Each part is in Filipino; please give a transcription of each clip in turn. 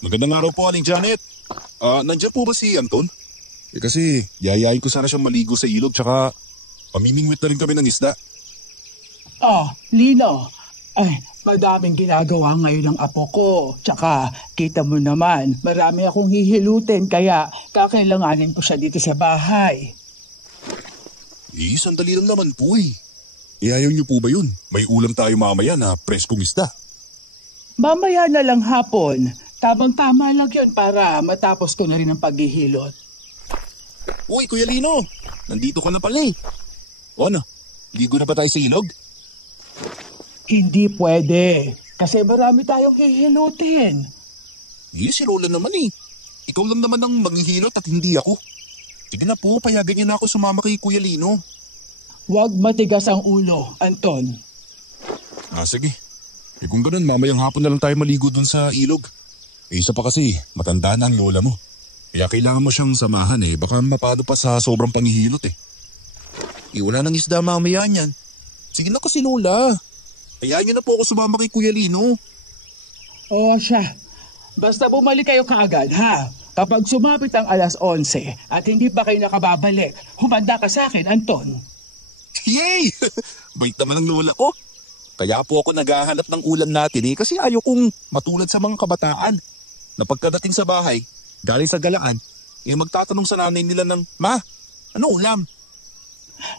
Magandang araw po, Aling Janet. Nandiyan po ba si Anton? Kasi yayain ko sana siyang maligo sa ilog tsaka pamimingwit na rin kami ng isda. Lino. Madaming ginagawa ngayon ng apo ko. Tsaka, kita mo naman, marami akong hihilutin kaya kakailanganin ko siya dito sa bahay. Sandali lang naman po eh. Ayaw niyo po ba yun? May ulam tayo mamaya na preskong isda. Mamaya na lang hapon. Tamang-tama lang yun para matapos ko na rin ang paghihilot. Uy, Kuya Lino! Nandito ka na pala eh. O ano? Ligo na ba tayo sa ilog? Hindi pwede. Kasi marami tayong hihilutin. Si Lola naman eh. Ikaw lang naman ang manghihilot at hindi ako. Sige na po, payagan niyo na ako sumama kay Kuya Lino. Huwag matigas ang ulo, Anton. Sige. Kung ganun, mamayang hapon na lang tayo maligo dun sa ilog. Isa pa kasi, matanda na ang lola mo. Kaya kailangan mo siyang samahan eh. Baka mapado pa sa sobrang panghihilot eh. Wala nang isda mamaya niyan. Sige na kasi Lola. Hayaan niyo na po ako sumama kay Kuya Lino. Siya. Basta bumalik kayo kaagad, ha? Kapag sumapit ang 11:00 at hindi pa kayo nakababalik, humanda ka sa akin, Anton. Yay! Bait naman ang lola ko. Kaya po ako naghahanap ng ulam natin eh kasi ayaw kong matulad sa mga kabataan na pagkadating sa bahay, galing sa galaan, magtatanong sa nanay nila ng, Ma, ano ulam?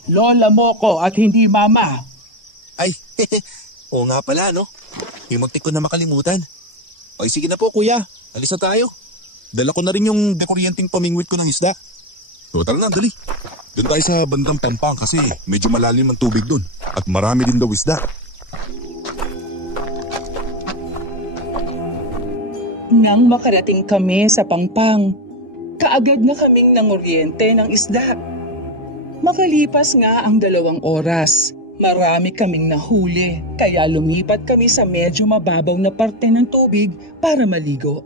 Lola mo ko at hindi mama. Ay, oo nga pala no. Magtik ko na makalimutan. Sige na po kuya, alis na tayo. Dala ko na rin yung dekoryenting pamingwit ko ng isda. Tara na, dali. Doon tayo sa bandang Pampang kasi medyo malalim ang tubig doon at marami din daw isda. Nang makarating kami sa Pampang, kaagad na kaming nanguryente ng isda. Makalipas nga ang 2 oras, marami kaming nahuli kaya lumipat kami sa medyo mababaw na parte ng tubig para maligo.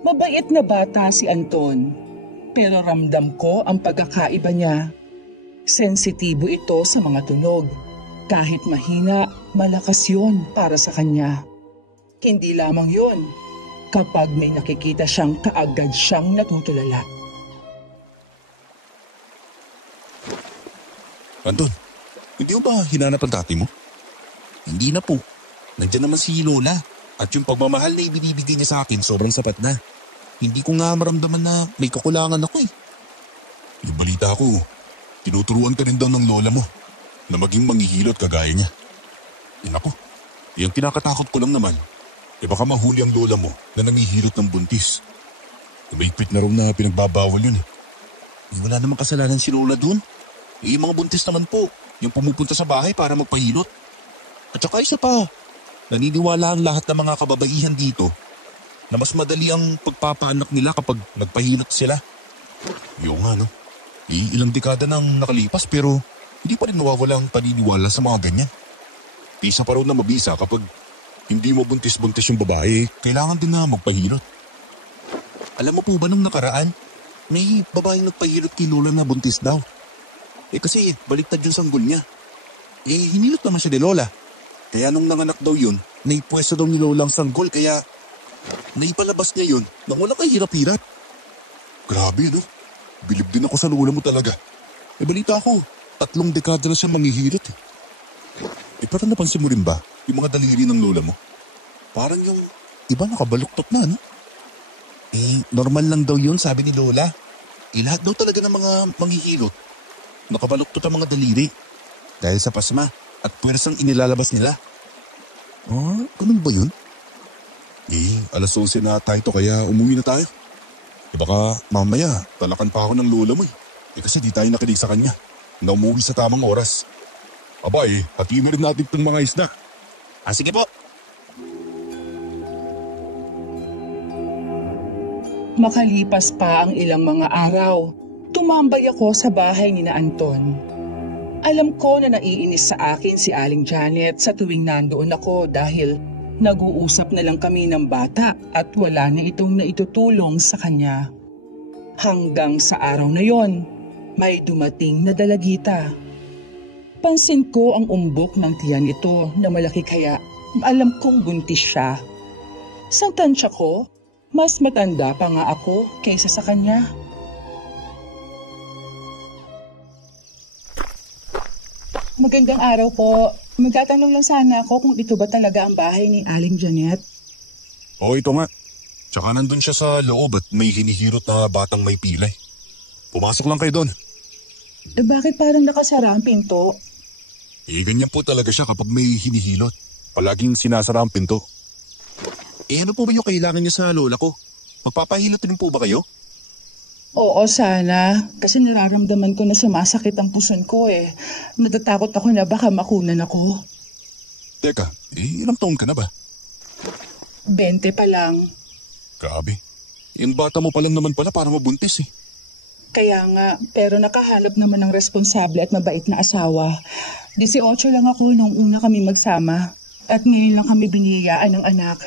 Mabait na bata si Anton, pero ramdam ko ang pagkakaiba niya. Sensitibo ito sa mga tunog. Kahit mahina, malakas yun para sa kanya. Hindi lamang yun. Kapag may nakikita siyang kaagad siyang natutulala. Anton, hindi mo ba hinanap ang tati mo? Hindi na po. Nandiyan naman si Lola. At yung pagmamahal na ibinibigay niya sa akin sobrang sapat na. Hindi ko nga maramdaman na may kakulangan ako eh. Yung balita ko, tinuturuan ka rin daw ng lola mo na maging manghihilot kagaya niya. Ako, yung kinakatakot ko lang naman, baka mahuli ang lola mo na nangihilot ng buntis. Maigpit na raw na pinagbabawal yun eh. Wala namang kasalanan si lola dun. Yung mga buntis naman po, yung pumupunta sa bahay para magpahilot. At saka isa pa, naniniwala ang lahat ng mga kababaihan dito na mas madali ang pagpapaanak nila kapag nagpahilot sila. Yung nga no, ilang dekada nang nakalipas pero hindi pa rin nawawala ang paniniwala sa mga ganyan. Isa pa raw na mabisa kapag hindi mo buntis-buntis yung babae, kailangan din na magpahilot. Alam mo po ba nung nakaraan, may babaeng nagpahilot kay Lola na buntis daw. Kasi baliktad yung sanggol niya. Hinilot naman siya ni Lola. Kaya nung nanganak daw yun, naipwesto daw ni Lola ang sanggol kaya naipalabas niya yun nang walang kahirap-hirap. Grabe no, bilib din ako sa lola mo talaga. Balita ko, 3 dekada na siya manghihilot. Parang napansin mo rin ba yung mga daliri ng lola mo? Parang yung iba nakabaluktot na no? Normal lang daw yun sabi ni Lola. Lahat daw talaga ng mga manghihilot nakabaluktot ang mga daliri dahil sa pasma at puwersang inilalabas nila. Ganun ba yun? 11:00 na tayo to kaya umuwi na tayo. Baka mamaya talakan pa ako ng lola mo kasi di tayo nakinig sa kanya na umuwi sa tamang oras. Hatiin na rin natin itong mga isda. Sige po. Makalipas pa ang ilang mga araw, tumambay ako sa bahay ni na Anton. Alam ko na naiinis sa akin si Aling Janet sa tuwing nandoon ako dahil nag-uusap na lang kami ng bata at wala na itong naitutulong sa kanya. Hanggang sa araw na yon, may dumating na dalagita. Pansin ko ang umbok ng tiyan nito na malaki kaya alam kong buntis siya. Sa tansya ko, Mas matanda pa nga ako kaysa sa kanya. Magandang araw po. Magtatanong lang sana ako kung ito ba talaga ang bahay ni Aling Janet. Oo, ito nga. Tsaka nandun siya sa loob at may hinihirot na batang may pilay. Pumasok lang kayo doon. Bakit parang nakasara ang pinto? Ganyan po talaga siya kapag may hinihilot. Palaging sinasara ang pinto. Ano po ba yung kailangan niya sa lola ko? Magpapahilot rin po ba kayo? Oo, sana. Kasi nararamdaman ko na sumasakit ang puson ko eh. Natatakot ako na baka makunan ako. Teka, ilang taon ka na ba? 20 pa lang. Grabe. Yung bata mo pa lang naman pala para mabuntis eh. Kaya nga, pero nakahanap naman ng responsable at mabait na asawa. 18 lang ako nung una kami magsama. At ngayon lang kami biniyayaan ng anak.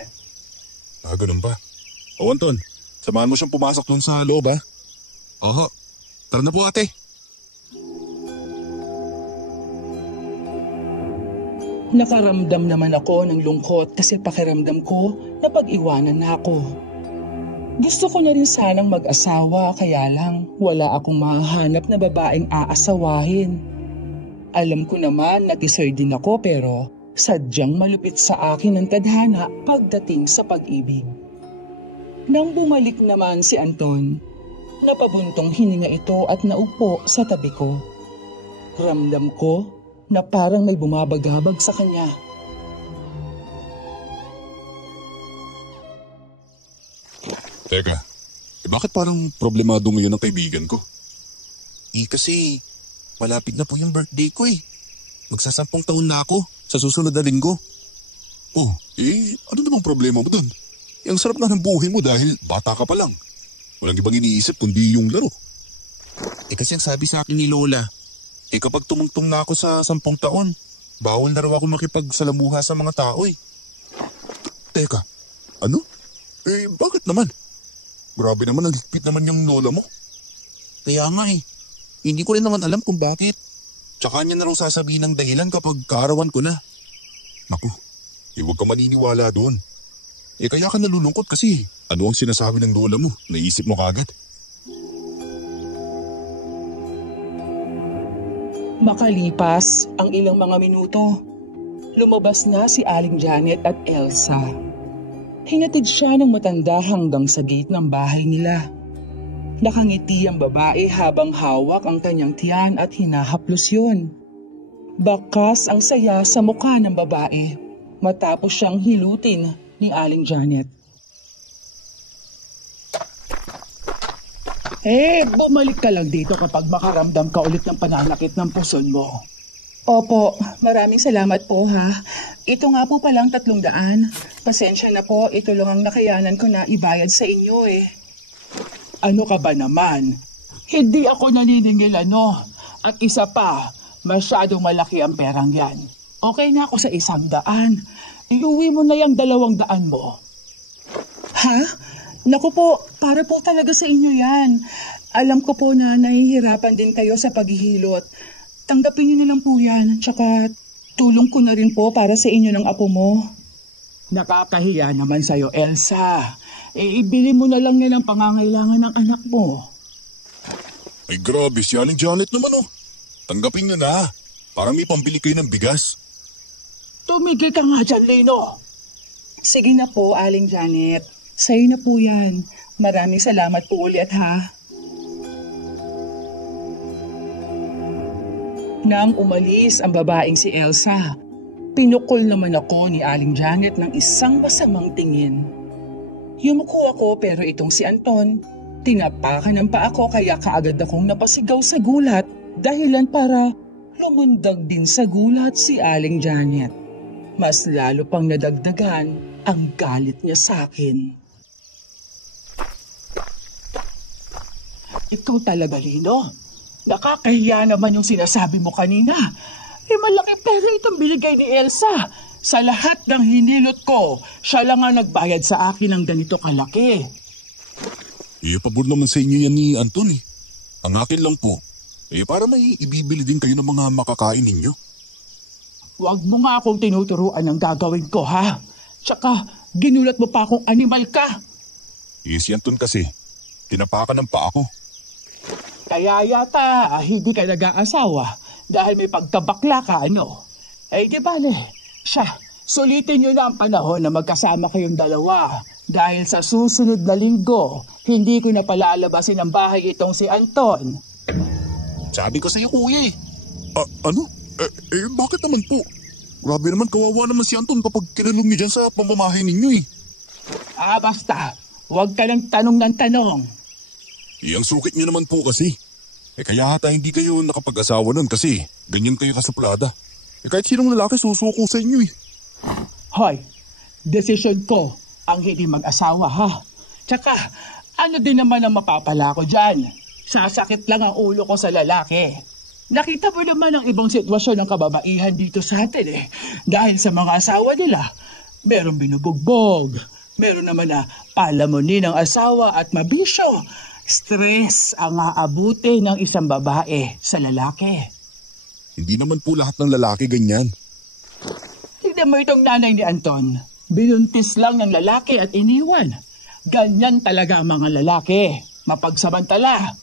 Ganun ba? O Anton, samahan mo siyang pumasok dun sa loob ha? Oho, tara na po ate. Nakaramdam naman ako ng lungkot kasi pakiramdam ko na pag-iwanan na ako. Gusto ko na rin sanang mag-asawa kaya lang wala akong mahahanap na babaeng aasawahin. Alam ko naman na tisoy din ako pero sadyang malupit sa akin ang tadhana pagdating sa pag-ibig. Nang bumalik naman si Anton, napabuntong hininga ito at naupo sa tabi ko. Ramdam ko na parang may bumabagabag sa kanya. Teka, bakit parang problemado ngayon ang kaibigan ko? Kasi malapit na po yung birthday ko eh. Magsasampung taon na ako sa susunod na linggo. Ano namang problema mo dun? Ang sarap na ng buhay mo dahil bata ka pa lang. Walang ibang iniisip kundi yung laro. Kasi ang sabi sa akin ni Lola, kapag tumungtong na ako sa 10 taon, bawal na raw ako makipagsalamuha sa mga tao eh. Teka, ano? Bakit naman? Grabe naman, ang higpit naman yung lola mo. Kaya nga hindi ko rin naman alam kung bakit. Tsaka niya na raw sasabihin ng dahilan kapag kaarawan ko na. Naku, huwag ka maniniwala doon. Kaya ka nalulungkot kasi ano ang sinasabi ng lola mo? Naisip mo kagad. Makalipas ang ilang mga minuto, lumabas na si Aling Janet at Elsa. Hinatid siya ng matanda hanggang sa gate ng bahay nila. Nakangiti ang babae habang hawak ang kanyang tiyan at hinahaplos yun. Bakas ang saya sa mukha ng babae matapos siyang hilutin ni Aling Janet. Bumalik ka lang dito kapag makaramdam ka ulit ng pananakit ng puson mo. Opo, maraming salamat po ha. Ito nga po palang 300. Pasensya na po, ito lang ang nakayanan ko na ibayad sa inyo eh. Ano ka ba naman? Hindi ako naniningil At isa pa, masyadong malaki ang perang yan. Okay na ako sa 100. Iuwi mo na yung 200 mo. Ha? Naku po, para po talaga sa inyo yan. Alam ko po na nahihirapan din kayo sa paghihilot. Tanggapin niyo na lang po yan. Tsaka tulong ko na rin po para sa inyo ng apo mo. Nakakahiya naman sa'yo, Elsa. Ibili mo na lang yan ang pangangailangan ng anak mo. Ay grabe, si Aling Janet naman Tanggapin niyo na. Para may pambili kayo ng bigas. Tumigil ka nga dyan, Lino. Sige na po, Aling Janet. Sa'yo na po yan. Maraming salamat po ulit, ha? Nang umalis ang babaeng si Elsa, pinukol naman ako ni Aling Janet ng isang masamang tingin. Yumuko ako pero itong si Anton, tinapakan ng paa ko kaya kaagad akong napasigaw sa gulat dahilan para lumundag din sa gulat si Aling Janet. Mas lalo pang nadagdagan ang galit niya sa akin. Ikaw talaga, Lino. Nakakahiya naman yung sinasabi mo kanina. Malaki pera itong binigay ni Elsa. Sa lahat ng hinilot ko, siya lang ang nagbayad sa akin ng ganito kalaki. Pabor naman sa inyo yan ni Anton Ang akin lang po, para may ibibili din kayo ng mga makakain ninyo. Huwag mo nga akong tinuturuan ng gagawin ko, ha? Tsaka, ginulat mo pa akong animal ka. Si Anton kasi, tinapakan ng paa ko. Kaya yata hindi ka nag-aasawa dahil may pagkabakla ka, ano? Di bale, sulitin nyo na ang panahon na magkasama kayong dalawa. Dahil sa susunod na linggo, hindi ko na palalabasin ang bahay itong si Anton. Sabi ko sa'yo, kuya eh. Ano? Bakit naman po? Grabe naman, kawawa naman si Anton kapag kinalong niyo dyan sa pamamahay ninyo eh. Basta. Huwag ka ng tanong ng tanong. Ang sukit niyo naman po kasi. Kaya hata hindi kayo nakapag-asawa nun kasi ganyan kayo kasuplada. Kahit sinong lalaki susuko sa inyo eh. Hoy, desisyon ko ang hindi mag-asawa ha. Tsaka, ano din naman ang mapapala ko dyan? Sasakit lang ang ulo ko sa lalaki. Nakita mo naman ang ibang sitwasyon ng kababaihan dito sa atin eh. Dahil sa mga asawa nila, merong binubugbog, meron naman na palamunin ng asawa at mabisyo. Stress ang aabuti ng isang babae sa lalaki. Hindi naman po lahat ng lalaki ganyan. Tignan mo itong nanay ni Anton. Binuntis lang ng lalaki at iniwan. Ganyan talaga ang mga lalaki. Mapagsamantala.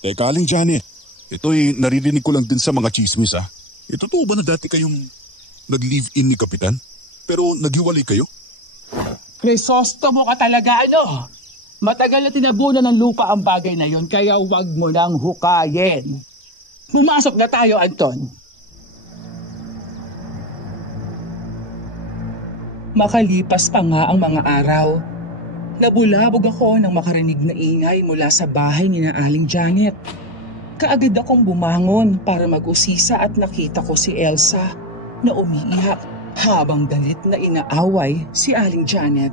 Teka, Aling Janet. Ito'y naririnig ko lang din sa mga chismis ha. Totoo ba na dati kayong nag-live-in ni Kapitan? Pero naghiwalay kayo? Crisostomo ka talaga ano? Matagal na tinabunan ng lupa ang bagay na yon, kaya huwag mo nang hukayin. Pumasok na tayo, Anton. Makalipas pa nga ang mga araw. Nabulabog ako nang makarinig na ingay mula sa bahay ni na Aling Janet. Kaagad akong bumangon para mag-usisa at nakita ko si Elsa na umiiyak habang galit na inaaway si Aling Janet.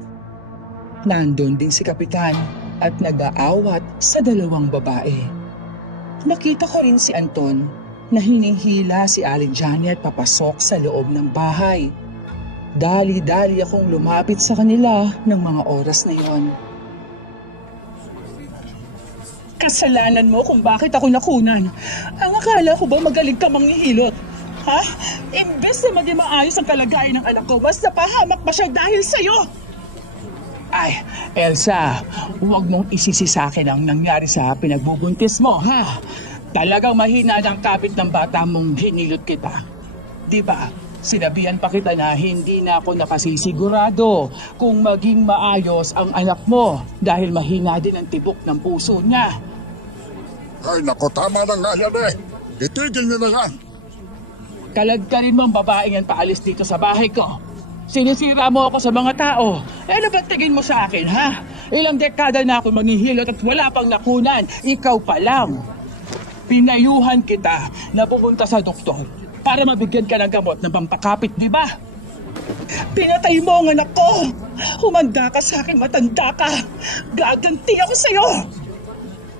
Nandun din si Kapitan at nag-aawat sa dalawang babae. Nakita ko rin si Anton na hinihila si Aling Janet papasok sa loob ng bahay. Dali-dali akong lumapit sa kanila ng mga oras na yon. Kasalanan mo kung bakit ako nakunan. Ang akala ko ba magaling ka manghihilot? Ha? Imbes na maging maayos ang kalagayan ng anak ko, mas napahamak pa siya dahil sa'yo. Ay, Elsa, huwag mong isisi sa akin ang nangyari sa pinagbubuntis mo, ha? Talagang mahina ng kapit ng bata mong hinilot kita. Di ba? Sinabihan pa kita na hindi na ako nakasisigurado kung maging maayos ang anak mo dahil mahina din ang tibok ng puso niya. Ay nako, tama na nga yan eh. Itigil niyo na yan. Kalagkarin mo ang babaeng yan paalis dito sa bahay ko. Sinisira mo ako sa mga tao. Ano ba tingin mo sa akin, ha? Ilang dekada na ako manghihilot at wala pang nakunan. Ikaw pa lang. Pinayuhan kita na pupunta sa doktor para mabigyan ka ng gamot ng pampakapit, di ba? Pinatay mo ang anak ko. Humanda ka sa akin, matanda ka. Gaganti ako sa'yo.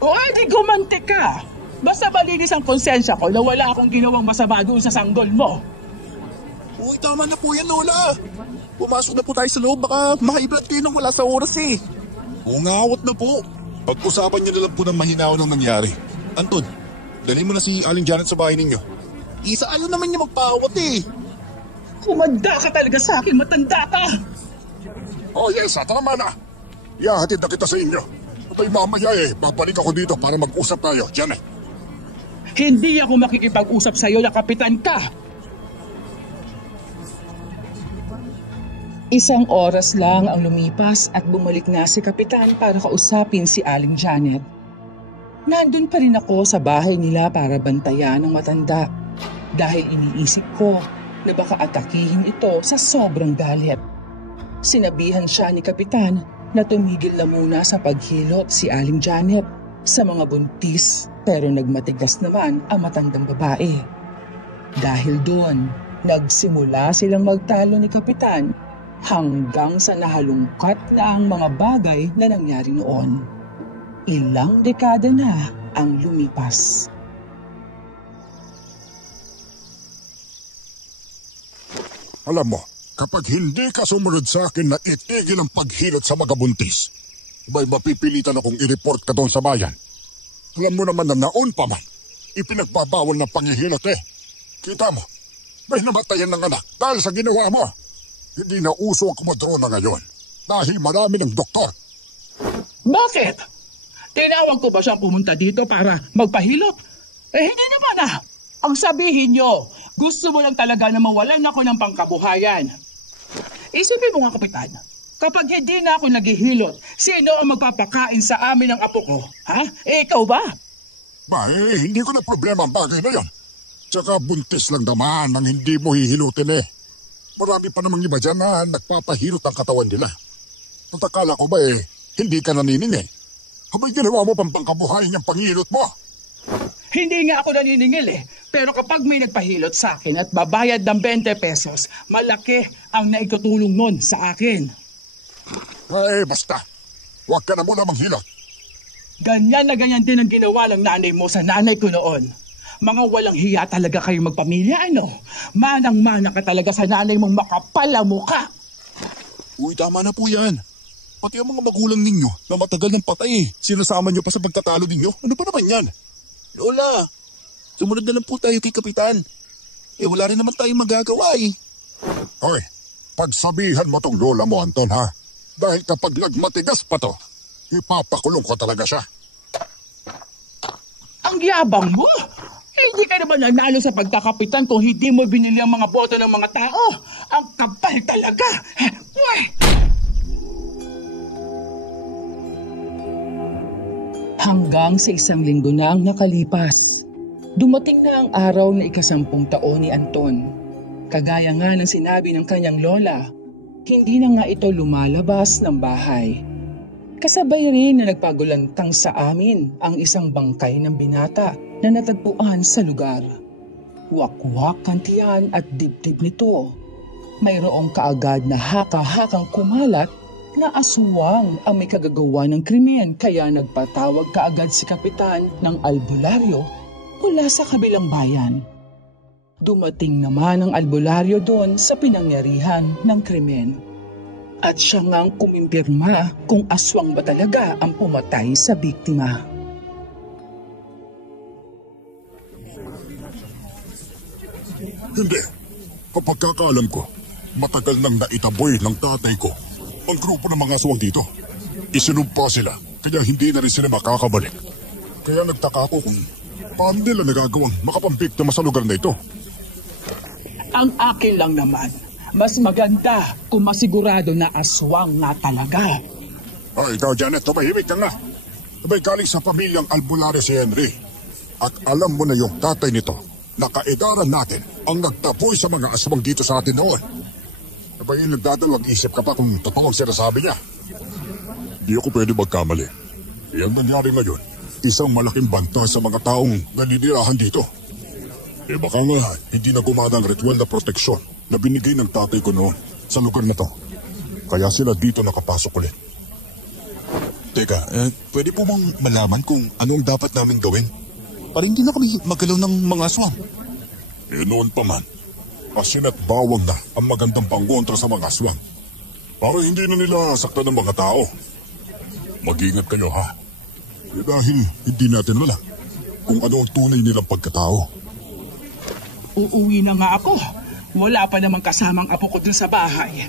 O di gumanti ka. Basta malinis ang konsensya ko na wala akong ginawang masama doon sa sanggol mo. Uy, tama na po yan, Lola. Pumasok na po tayo sa loob, baka makaiblat kayo nang wala sa oras eh. Ungawat na po. Pag-usapan niyo na lang po ng mahinaw ng nangyari. Anton, dalhin mo na si Aling Janet sa bahay ninyo. Isa, alam naman niya magpaawat eh. Humanda ka talaga sa akin, matanda ka. Oh yes, tama na. Ihahatid na kita sa inyo. Patay mamaya eh, babalik ako dito para mag-usap tayo, Janet. Hindi ako makikipag-usap sa'yo na kapitan ka. Isang oras lang ang lumipas at bumalik na si Kapitan para kausapin si Aling Janet. Nandun pa rin ako sa bahay nila para bantayan ng matanda dahil iniisip ko na baka atakihin ito sa sobrang galit. Sinabihan siya ni Kapitan na tumigil na muna sa paghilot si Aling Janet sa mga buntis pero nagmatigas naman ang matandang babae. Dahil doon, nagsimula silang magtalo ni Kapitan hanggang sa nahalungkat na ang mga bagay na nangyari noon. Ilang dekada na ang lumipas. Alam mo, kapag hindi ka sumunod sa akin na itigil ang paghilot sa mga buntis, may mapipilitan akong i-report ka doon sa bayan. Alam mo naman na naon pa man, ipinagbabawal ng panghihilot eh. Kita mo, may namatayan ng anak dahil sa ginawa mo. Hindi na uso ang kumadrona ngayon dahil marami ng doktor. Bakit? Tinawag ko ba siyang pumunta dito para magpahilot? Hindi naman ah. Ang sabihin nyo, gusto mo lang talaga na mawalan ako ng pangkabuhayan. Isipin mo nga, Kapitan, kapag hindi na ako naghihilot, sino ang magpapakain sa amin ng apo ko? Ha? Ikaw ba? Hindi ko na problema ang bagay na yan. Tsaka buntis lang naman ang hindi mo hihilutin eh. Marami pa namang iba dyan na nagpapahilot ang katawan nila. At akala ko ba hindi ka naniningil? Habang ginawa mo pang pangkabuhayan yung panghilot mo? Hindi nga ako naniningil eh. Pero kapag may nagpahilot sa akin at babayad ng 20 pesos, malaki ang naikutulong nun sa akin. Basta. Huwag ka na muna manghilot. Ganyan na ganyan din ang ginawa ng nanay mo sa nanay ko noon. Mga walang hiya talaga kayo magpamilya, ano? Manang-mana ka talaga sa nanay mong makapal ang mukha. Uy, tama na po yan. Pati ang mga magulang ninyo na matagal ng patay, sinasama nyo pa sa pagtatalo ninyo. Ano pa naman yan? Lola, sumunod na lang po tayo kay Kapitan. Wala rin naman tayong magagawa eh. Hoy, pagsabihan mo tong lola mo, Anton, ha? Dahil kapag nagmatigas pa to, ipapakulong ko talaga siya. Ang yabang mo! Hindi ka naman nanalo sa pagkakapitan kung hindi mo binili ang mga boto ng mga tao. Ang kapal talaga! Uy! Hanggang sa 1 linggo na ang nakalipas, dumating na ang araw na ika-10 taon ni Anton. Kagaya nga ng sinabi ng kanyang lola, hindi na nga ito lumalabas ng bahay. Kasabay rin na nagpagulantang sa amin ang isang bangkay ng binata na natagpuan sa lugar. Wakwak ang tiyan at dibdib nito. Mayroong kaagad na haka-hakang kumalat na aswang ang may kagagawa ng krimen, kaya nagpatawag kaagad si Kapitan ng albularyo mula sa kabilang bayan. Dumating naman ang albularyo doon sa pinangyarihan ng krimen. At siya ngang kumimpirma kung aswang ba talaga ang pumatay sa biktima. Hindi. Kapag kakaalam ko, matagal nang naitaboy ng tatay ko ang grupo ng mga aswang dito. Isinumpa sila, kaya hindi na rin sila makakabalik. Kaya nagtaka ako kung paano nila nagagawang makapambiktima sa lugar na ito. Ang akin lang naman, mas maganda kung masigurado na aswang nga talaga. Ikaw, Janet, tumahimik ka nga. Sabay galing sa pamilyang albularyo si Henry. At alam mo na yung tatay nito, nakaedaran natin ang nagtaboy sa mga aswang dito sa atin noon. Sabay nagdadalawang isip ka pa kung totoo ang sinasabi niya. Di ako pwede magkamali. Yang nangyari ngayon, isang malaking banta sa mga taong naninirahan dito. Baka nga, hindi na gumana ang ritual na proteksyon na binigay ng tatay ko noon sa lugar na to. Kaya sila dito nakapasok ulit. Teka, pwede po bang malaman kung ano ang dapat namin gawin? Para hindi na kami magalaw ng mga aswang. Noon pa man, asin at bawang na ang magandang pangkontra sa mga aswang. Para hindi na nila saktan ng mga tao. Mag-ingat kayo, ha? Dahil hindi natin alam kung ano ang tunay nilang pagkatao. Uuwi na nga ako. Wala pa namang kasamang apo ko dun sa bahay.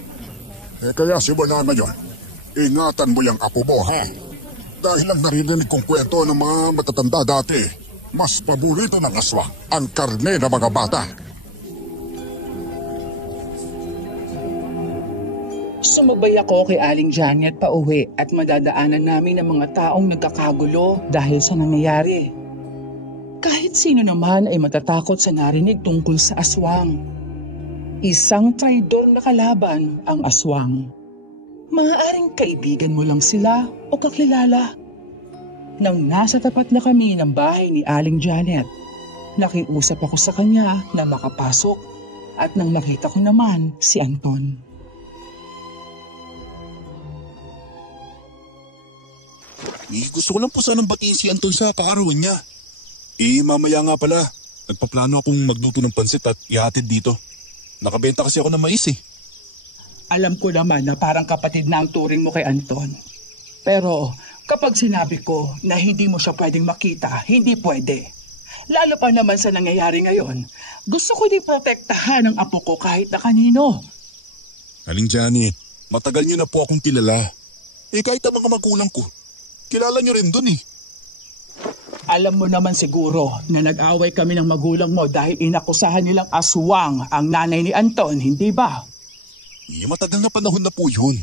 Kaya simula ngayon, ingatan mo yung apo mo, ha? Dahil ang narinig kong kwento ng mga matatanda dati, mas paborito ng aswang ang karne ng mga bata. Sumabay ako kay Aling Janet pa uwi at madadaanan namin ang mga taong nagkakagulo dahil sa nangyayari. Kahit sino naman ay matatakot sa narinig tungkol sa aswang. Isang traidor na kalaban ang aswang. Maaaring kaibigan mo lang sila o kakilala. Nang nasa tapat na kami ng bahay ni Aling Janet, nakiusap ako sa kanya na makapasok at nang makita ko naman si Anton. Gusto ko lang po sanang batiin si Anton sa kaarawan niya. Mamaya nga pala, nagpaplano akong magluto ng pansit at ihatid dito. Nakabenta kasi ako ng mais eh. Alam ko naman na parang kapatid na ang turing mo kay Anton. Pero kapag sinabi ko na hindi mo siya pwedeng makita, hindi pwede. Lalo pa naman sa nangyayari ngayon, gusto ko din protektahan ang apo ko kahit na kanino. Aling Janet, matagal niyo na po akong kilala. Kahit ang mga magulang ko, Kilala niyo rin dun eh. Alam mo naman siguro na nag-away kami ng magulang mo dahil inakusahan nilang aswang ang nanay ni Anton, hindi ba? Matagal na panahon na po yun.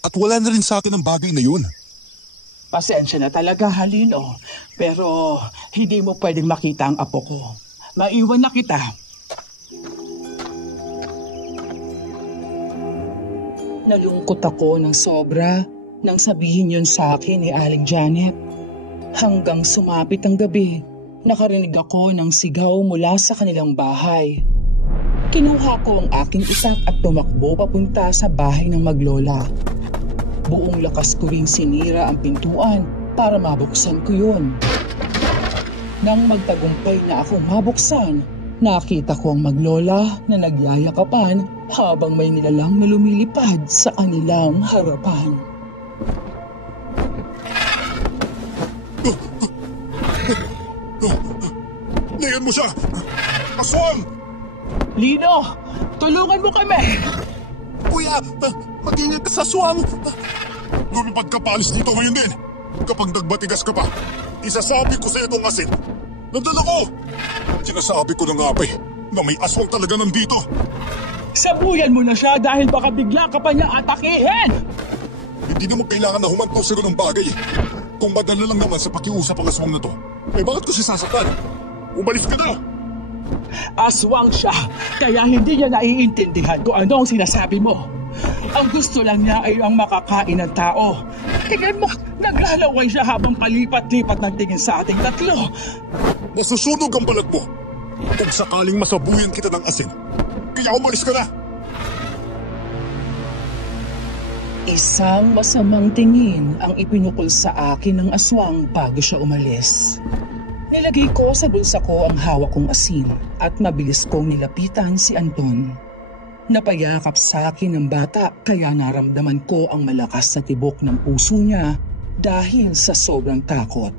At wala na rin sa akin ang bagay na yun. Pasensya na talaga, Halino. Pero hindi mo pwedeng makita ang apo ko. Maiwan na kita. Nalungkot ako ng sobra nang sabihin yun sa akin ni Aling Janet. Hanggang sumapit ang gabi, nakarinig ako ng sigaw mula sa kanilang bahay. Kinuha ko ang aking itak at tumakbo papunta sa bahay ng maglola. Buong lakas ko ring sinira ang pintuan para mabuksan ko yun. Nang magtagumpay na akong mabuksan, nakita ko ang maglola na nagyayakapan habang may nilalang na lumilipad sa kanilang harapan. Liyan mo siya! Aswang! Lino, tulungan mo kami! Kuya, mag-ingat ka sa aswang. Lumipad ka paalis dito ngayon din. Kapag nagbatigas ka pa, isasabi ko sa iyo itong asin. Nandala ko! Sinasabi ko na nga pa na may aswang talaga nandito. Sabuyan mo na siya dahil baka bigla ka pa niya atakihin! Hindi naman kailangan na humanto sa ganung bagay. Kung madala lang naman sa pakiusap ang aswang na to, bakit ko siya sasaktan? Umalis ka na! Aswang siya, kaya hindi niya naiintindihan kung ano ang sinasabi mo. Ang gusto lang niya ay ang makakain ng tao. Tingnan mo, naglalaway siya habang palipat-lipat ng tingin sa ating tatlo. Masusunog ang balat mo kung sakaling masabuyan kita ng asin. Kaya umalis ka na! Isang masamang tingin ang ipinukol sa akin ng aswang bago siya umalis. Nilagay ko sa bulsa ko ang hawak kong asin at mabilis kong nilapitan si Anton. Napayakap sa akin ng bata kaya naramdaman ko ang malakas na tibok ng puso niya dahil sa sobrang takot.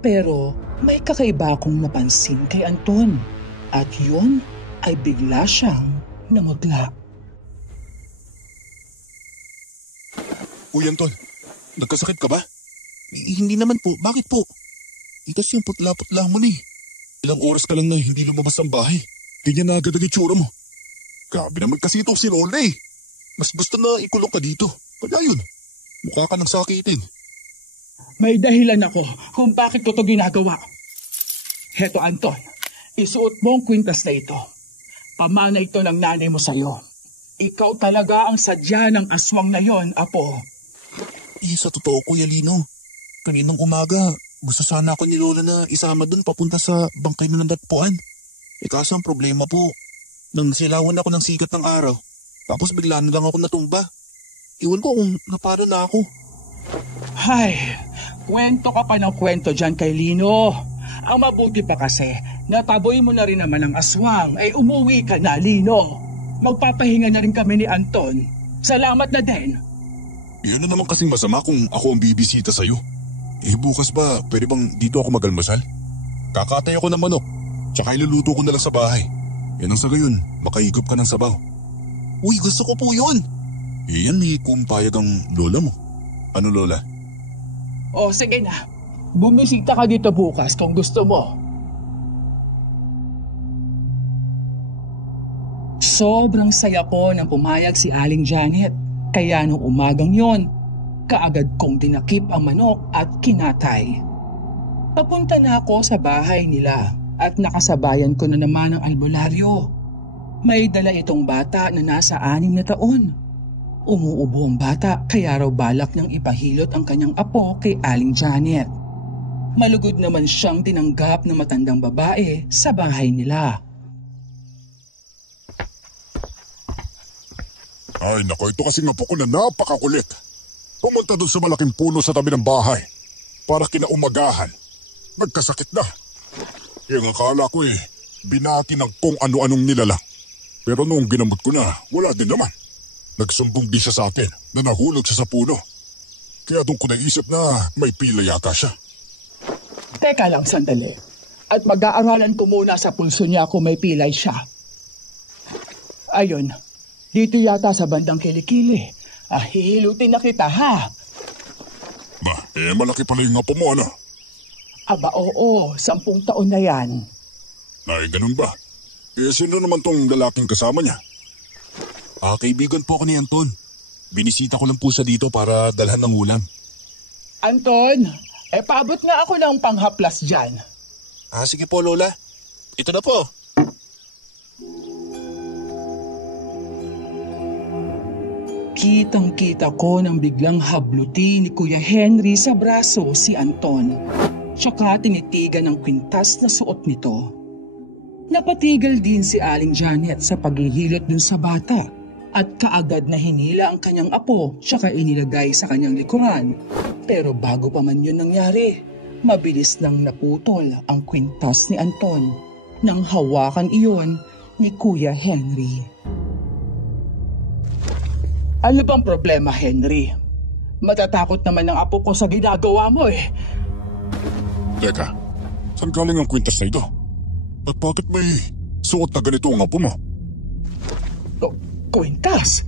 Pero may kakaiba akong napansin kay Anton at yun ay bigla siyang namutla. Uy, Anton, nagkasakit ka ba? Hindi naman po. Bakit po? Itas yung putla-putla mo ni. Ilang oras ka lang na hindi lumabas ang bahay. Ganyan na agad ang itsura mo. Grabe naman kasi itong si Lola eh. Mas gusto na ikulong ka dito. Kaya yun, mukha ka nang sakitin. May dahilan ako kung bakit ko ito ginagawa. Heto, Anton, isuot mo ang kwintas na ito. Pamana ito ng nanay mo sa'yo. Ikaw talaga ang sadya ng aswang na yon, apo. Sa totoo, Kuya Lino. Kaninang umaga, gusto sana ako ni Lola na isama dun papunta sa bangkay ng datpuan. Kaso ang problema po, nang silawan ako ng sikat ng araw, tapos bigla na lang ako natumba. Iwan ko kung naparo na ako. Hay, kwento ka pa ng kwento dyan kay Lino. Ang mabuti pa kasi, nataboy mo na rin naman ang aswang, ay umuwi ka na, Lino. Magpapahinga na rin kami ni Anton. Salamat na din. Yan na naman kasing masama kung ako ang bibisita sa'yo. Bukas ba, pwede bang dito ako magalmasal? Kakatay ako ng manok, tsaka iluluto ko na lang sa bahay. Yan ang sa gayon, makaigop ka ng sabaw. Uy, gusto ko po yun. Yan may kumpayag ang lola mo. Ano lola? O sige na, bumisita ka dito bukas kung gusto mo. Sobrang saya ko nang pumayag si Aling Janet. Kaya nung umagang yon, kaagad kong dinakip ang manok at kinatay. Papunta na ako sa bahay nila at nakasabayan ko na naman ang albularyo. May dala itong bata na nasa 6 na taon. Umuubo ang bata kaya raw balak niyang ipahilot ang kanyang apo kay Aling Janet. Malugod naman siyang tinanggap na matandang babae sa bahay nila. Ay nako, ito kasi nga po ko na napakakulit. Pumunta doon sa malaking puno sa tabi ng bahay para kinaumagahan. Nagkasakit na. Yung akala ko binati ng kung ano-anong nilalang. Pero noong ginamot ko na, wala din naman. Nagsumbong din siya sa akin na nahulog siya sa puno. Kaya doon ko naisip na may pila yata siya. Teka lang sandali. At mag-aaralan ko muna sa pulso niya kung may pilay siya. Ayun. Dito yata sa bandang kilikili. Hihilutin na kita, ha? Ba, Malaki pala yung apo mo, ano? Aba oo, 10 taon na yan. Ganun ba? Sino naman tong lalaking kasama niya? Kaibigan po ako ni Anton. Binisita ko lang po siya dito para dalhan ng ulam. Anton, paabot nga ako ng panghaplas dyan. Sige po, Lola. Ito na po. Kitang-kita ko nang biglang habluti ni Kuya Henry sa braso si Anton. Tsaka tinitigan ng kwintas na suot nito. Napatigil din si Aling Janet sa paghihilot dun sa bata at kaagad na hinila ang kanyang apo tsaka inilagay sa kanyang likuran. Pero bago pa man yun nangyari, mabilis nang naputol ang kwintas ni Anton nang hawakan iyon ni Kuya Henry. Ano bang problema, Henry? Matatakot naman ang apo ko sa ginagawa mo eh. Teka, saan galing ang kwintas na ito? At bakit may suot na ganito ang apo mo? Kwintas?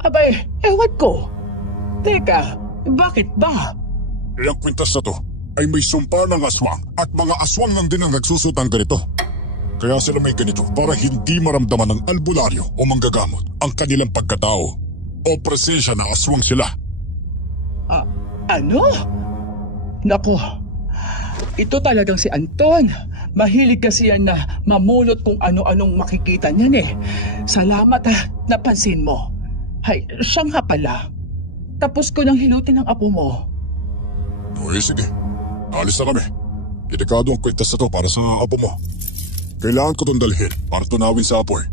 Abay, ewan ko. Teka, bakit ba? Ang kwintas na to ay may sumpa ng aswang at mga aswang lang din ang nagsusot ng ganito. Kaya sila may ganito para hindi maramdaman ng albularyo o manggagamot ang kanilang pagkatao o presensya na aswang sila. Ano? Nako, ito talagang si Anton. Mahilig kasi yan na mamulot kung ano-anong makikita niyan eh. Salamat napansin mo. Hay, siya nga pala. Tapos ko nang hilutin ang apo mo. Sige, alis na kami. Delikado ang kwintas na to para sa apo mo. Kailangan ko itong dalhin para tunawin sa apoy.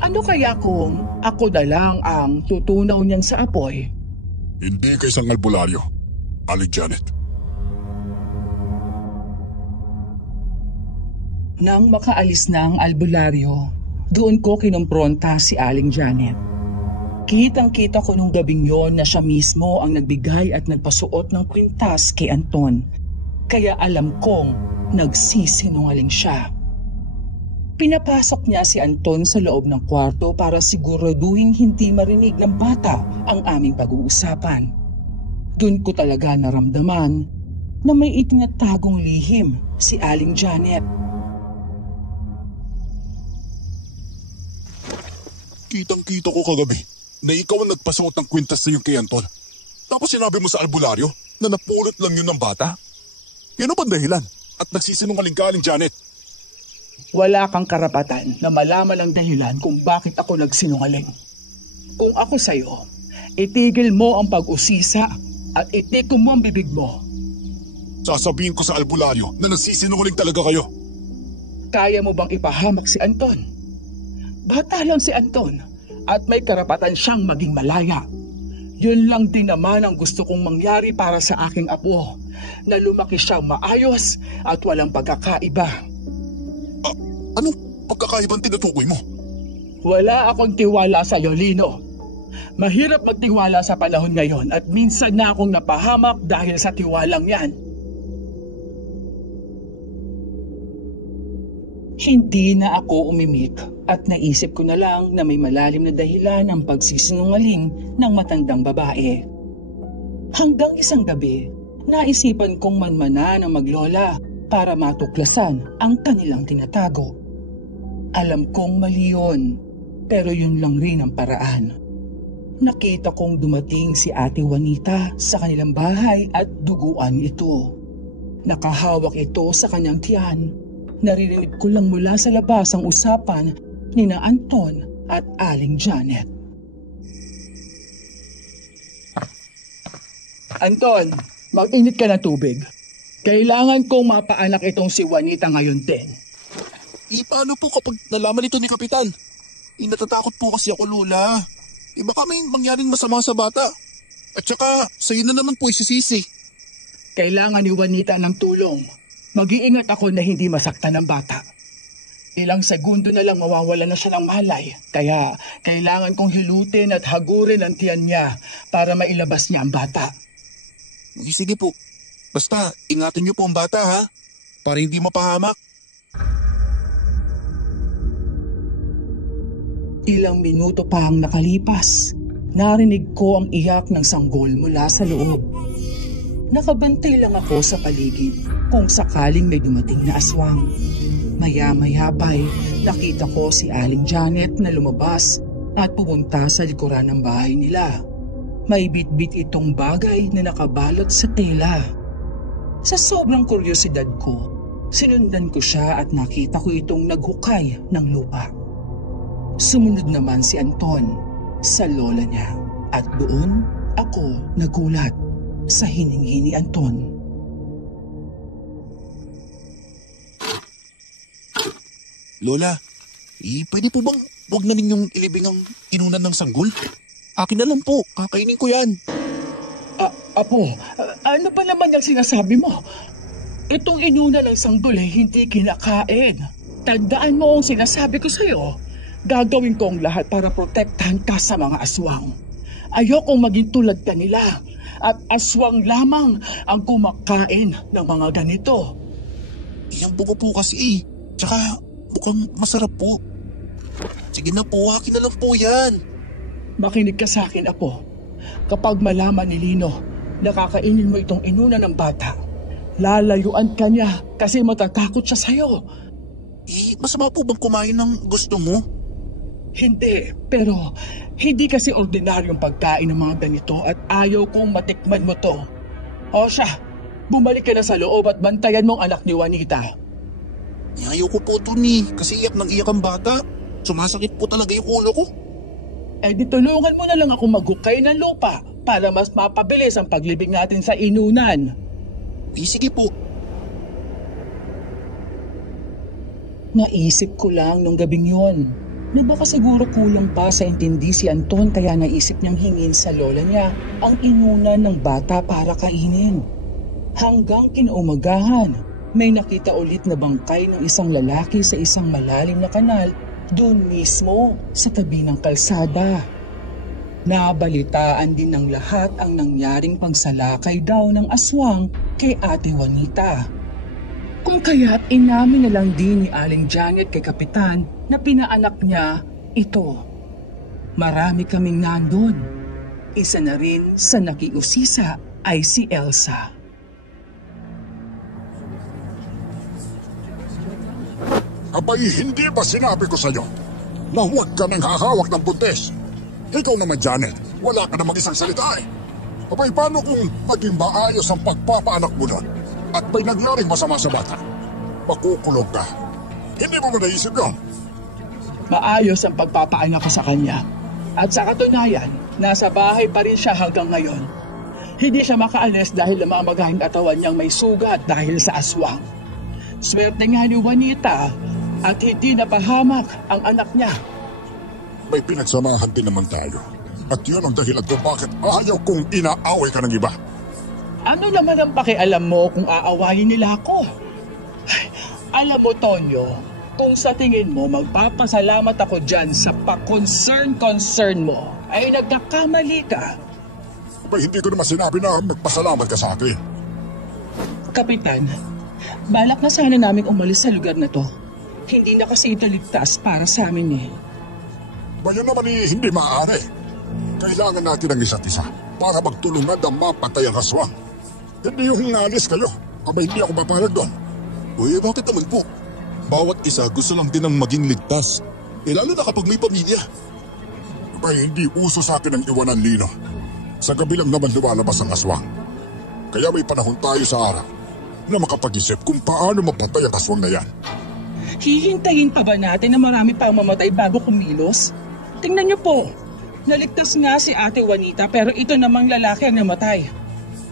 Ano kaya kung ako na lang ang tutunaw niyan sa apoy? Hindi ka isang albularyo, Aling Janet. Nang makaalis na ang albularyo, doon ko kinumpronta si Aling Janet. Kitang-kita ko nung gabing yon na siya mismo ang nagbigay at nagpasuot ng kwintas kay Anton. Kaya alam kong nagsisinungaling siya. Pinapasok niya si Anton sa loob ng kwarto para siguraduhin hindi marinig ng bata ang aming pag-uusapan. Doon ko talaga naramdaman na may itinatagong lihim si Aling Janet. Kitang-kita ko kagabi na ikaw ang nagpasuot ng kwintas sa yung kay Anton. Tapos sinabi mo sa albularyo na napulot lang yun ng bata? Yan ang dahilan at nagsisinungaling ka, Aling Janet. Wala kang karapatan na malaman ang dahilan kung bakit ako nagsinungaling. Kung ako sa'yo, itigil mo ang pag-usisa at itikom mo ang bibig mo. Sasabihin ko sa albularyo na nagsisinungaling talaga kayo. Kaya mo bang ipahamak si Anton? Bata lang si Anton at may karapatan siyang maging malaya. Yun lang din naman ang gusto kong mangyari para sa aking apo, na lumaki siyang maayos at walang pagkakaiba. Anong pagkakaibang tinutukoy mo? Wala akong tiwala sa iyo, Lino. Mahirap magtiwala sa panahon ngayon at minsan na akong napahamak dahil sa tiwalang yan. Hindi na ako umimik at naisip ko na lang na may malalim na dahilan ang pagsisinungaling ng matandang babae. Hanggang isang gabi, naisipan kong manmana ng maglola para matuklasan ang kanilang tinatago. Alam kong mali yun, pero yun lang rin ang paraan. Nakita kong dumating si Ate Juanita sa kanilang bahay at duguan ito. Nakahawak ito sa kanyang tiyan. Naririnig ko lang mula sa labas ang usapan ni na Anton at Aling Janet. Anton, mag-init ka ng tubig. Kailangan kong mapaanak itong si Juanita ngayon din. Paano po kapag nalaman ito ni Kapitan? Natatakot po kasi ako, Lola. Baka may mangyaring masama sa bata. At saka, sa'yo na naman po isisisi. Kailangan ni Juanita ng tulong. Mag-iingat ako na hindi masaktan ng bata. Ilang segundo na lang mawawala na siya ng malay. Kaya kailangan kong hilutin at hagurin ang tiyan niya para mailabas niya ang bata. Sige po. Basta, ingatan niyo po ang bata ha. Para hindi mapahamak. Ilang minuto pa ang nakalipas. Narinig ko ang iyak ng sanggol mula sa loob. Nakabantay lang ako sa paligid kung sakaling may dumating na aswang. Maya-maya pa'y nakita ko si Aling Janet na lumabas at pumunta sa likuran ng bahay nila. May bitbit itong bagay na nakabalot sa tela. Sa sobrang kuryosidad ko, sinundan ko siya at nakita ko itong naghukay ng lupa. Sumunod naman si Anton sa lola niya at doon ako nagulat sa hiningi ni Anton. Lola, pwede po bang wag na ninyong ilibing ang inunan ng sanggol? Akin na lang po, kakainin ko yan. Apo, ano pa naman yung sinasabi mo? Itong inuna ng sanggol ay hindi kinakain. Tandaan mo ang sinasabi ko sa'yo. Gagawin ko ang lahat para protektahan ka sa mga aswang. Ayokong maging tulad ka nila at aswang lamang ang kumakain ng mga ganito. Iyang buko po kasi Tsaka mukhang masarap po. Sige na po, akin na lang po yan. Makinig ka sa akin, Apo. Kapag malaman ni Lino, nakakainin mo itong inuna ng bata, lalayuan ka niya kasi matatakot siya sa'yo. Masama po bang kumain ng gusto mo? Hindi, pero hindi kasi ordinaryong pagkain ng mga ganito at ayaw kong matikman mo to. O siya, bumalik ka na sa loob at bantayan mo ang anak ni Juanita. Ayaw ko po ito kasi iyak ng iyak ang bata. Sumasakit po talaga yung ulo ko. Di tulungan mo na lang ako maghukay ng lupa para mas mapabilis ang paglibing natin sa inunan. Sige po. Naisip ko lang nung gabing yon na baka siguro kulang pa sa intindi si Anton kaya naisip niyang hingin sa lola niya ang inunan ng bata para kainin. Hanggang kinaumagahan, may nakita ulit na bangkay ng isang lalaki sa isang malalim na kanal doon mismo sa tabi ng kalsada. Nabalitaan din ng lahat ang nangyaring pagsalakay daw ng aswang kay Ate Juanita. Kung kaya't inamin na lang din ni Aling Janet kay Kapitan na pinaanak niya ito. Marami kaming nandun. Isa na rin sa nakiusisa ay si Elsa. Abay, hindi ba sinabi ko sa'yo na huwag ka nang hahawak ng buntis? Ikaw naman, Janet, wala ka namang isang salita eh. Abay, paano kung maging maayos ang pagpapaanak mo nun at may naglaring masama sa bata? Makukulog ka. Hindi mo ba naisip yun? Maayos ang pagpapaanak ko sa kanya. At sa katunayan, nasa bahay pa rin siya hanggang ngayon. Hindi siya makaalis dahil namamagahing katawan niyang may sugat dahil sa aswang. Swerte nga ni Juanita at hindi napahamak ang anak niya. May pinagsamahan din naman tayo. At yun ang dahilan kung bakit ayaw kong inaaway ka ng iba. Ano naman ang pakialam mo kung aawayin nila ako? Ay, alam mo, Tonyo, kung sa tingin mo magpapasalamat ako dyan sa pa-concern mo, ay nagkakamali ka. Abay, hindi ko naman sinabi na magpasalamat ka sa akin. Kapitan, balak na sana namin umalis sa lugar na to. Hindi na kasi ito ligtas para sa amin eh. Bayan naman hindi maaari. Kailangan natin ang isa't isa para magtulungan ang mapatay ang aswang. Hindi yung alis kayo. Aba, hindi ako papayag doon. Bakit naman po? Bawat isa gusto lang din ang maging ligtas. Lalo na kapag may pamilya. Aba, hindi uso sa akin ang iwanan, Lino. Sa gabi lang naman lumalabas ang aswang. Kaya may panahon tayo sa araw na makapag-isip kung paano mapatay ang aswang na yan. Hihintayin pa ba natin na marami pang mamatay bago kumilos? Tingnan niyo po, naligtas nga si Ate Juanita pero ito namang lalaki ang namatay.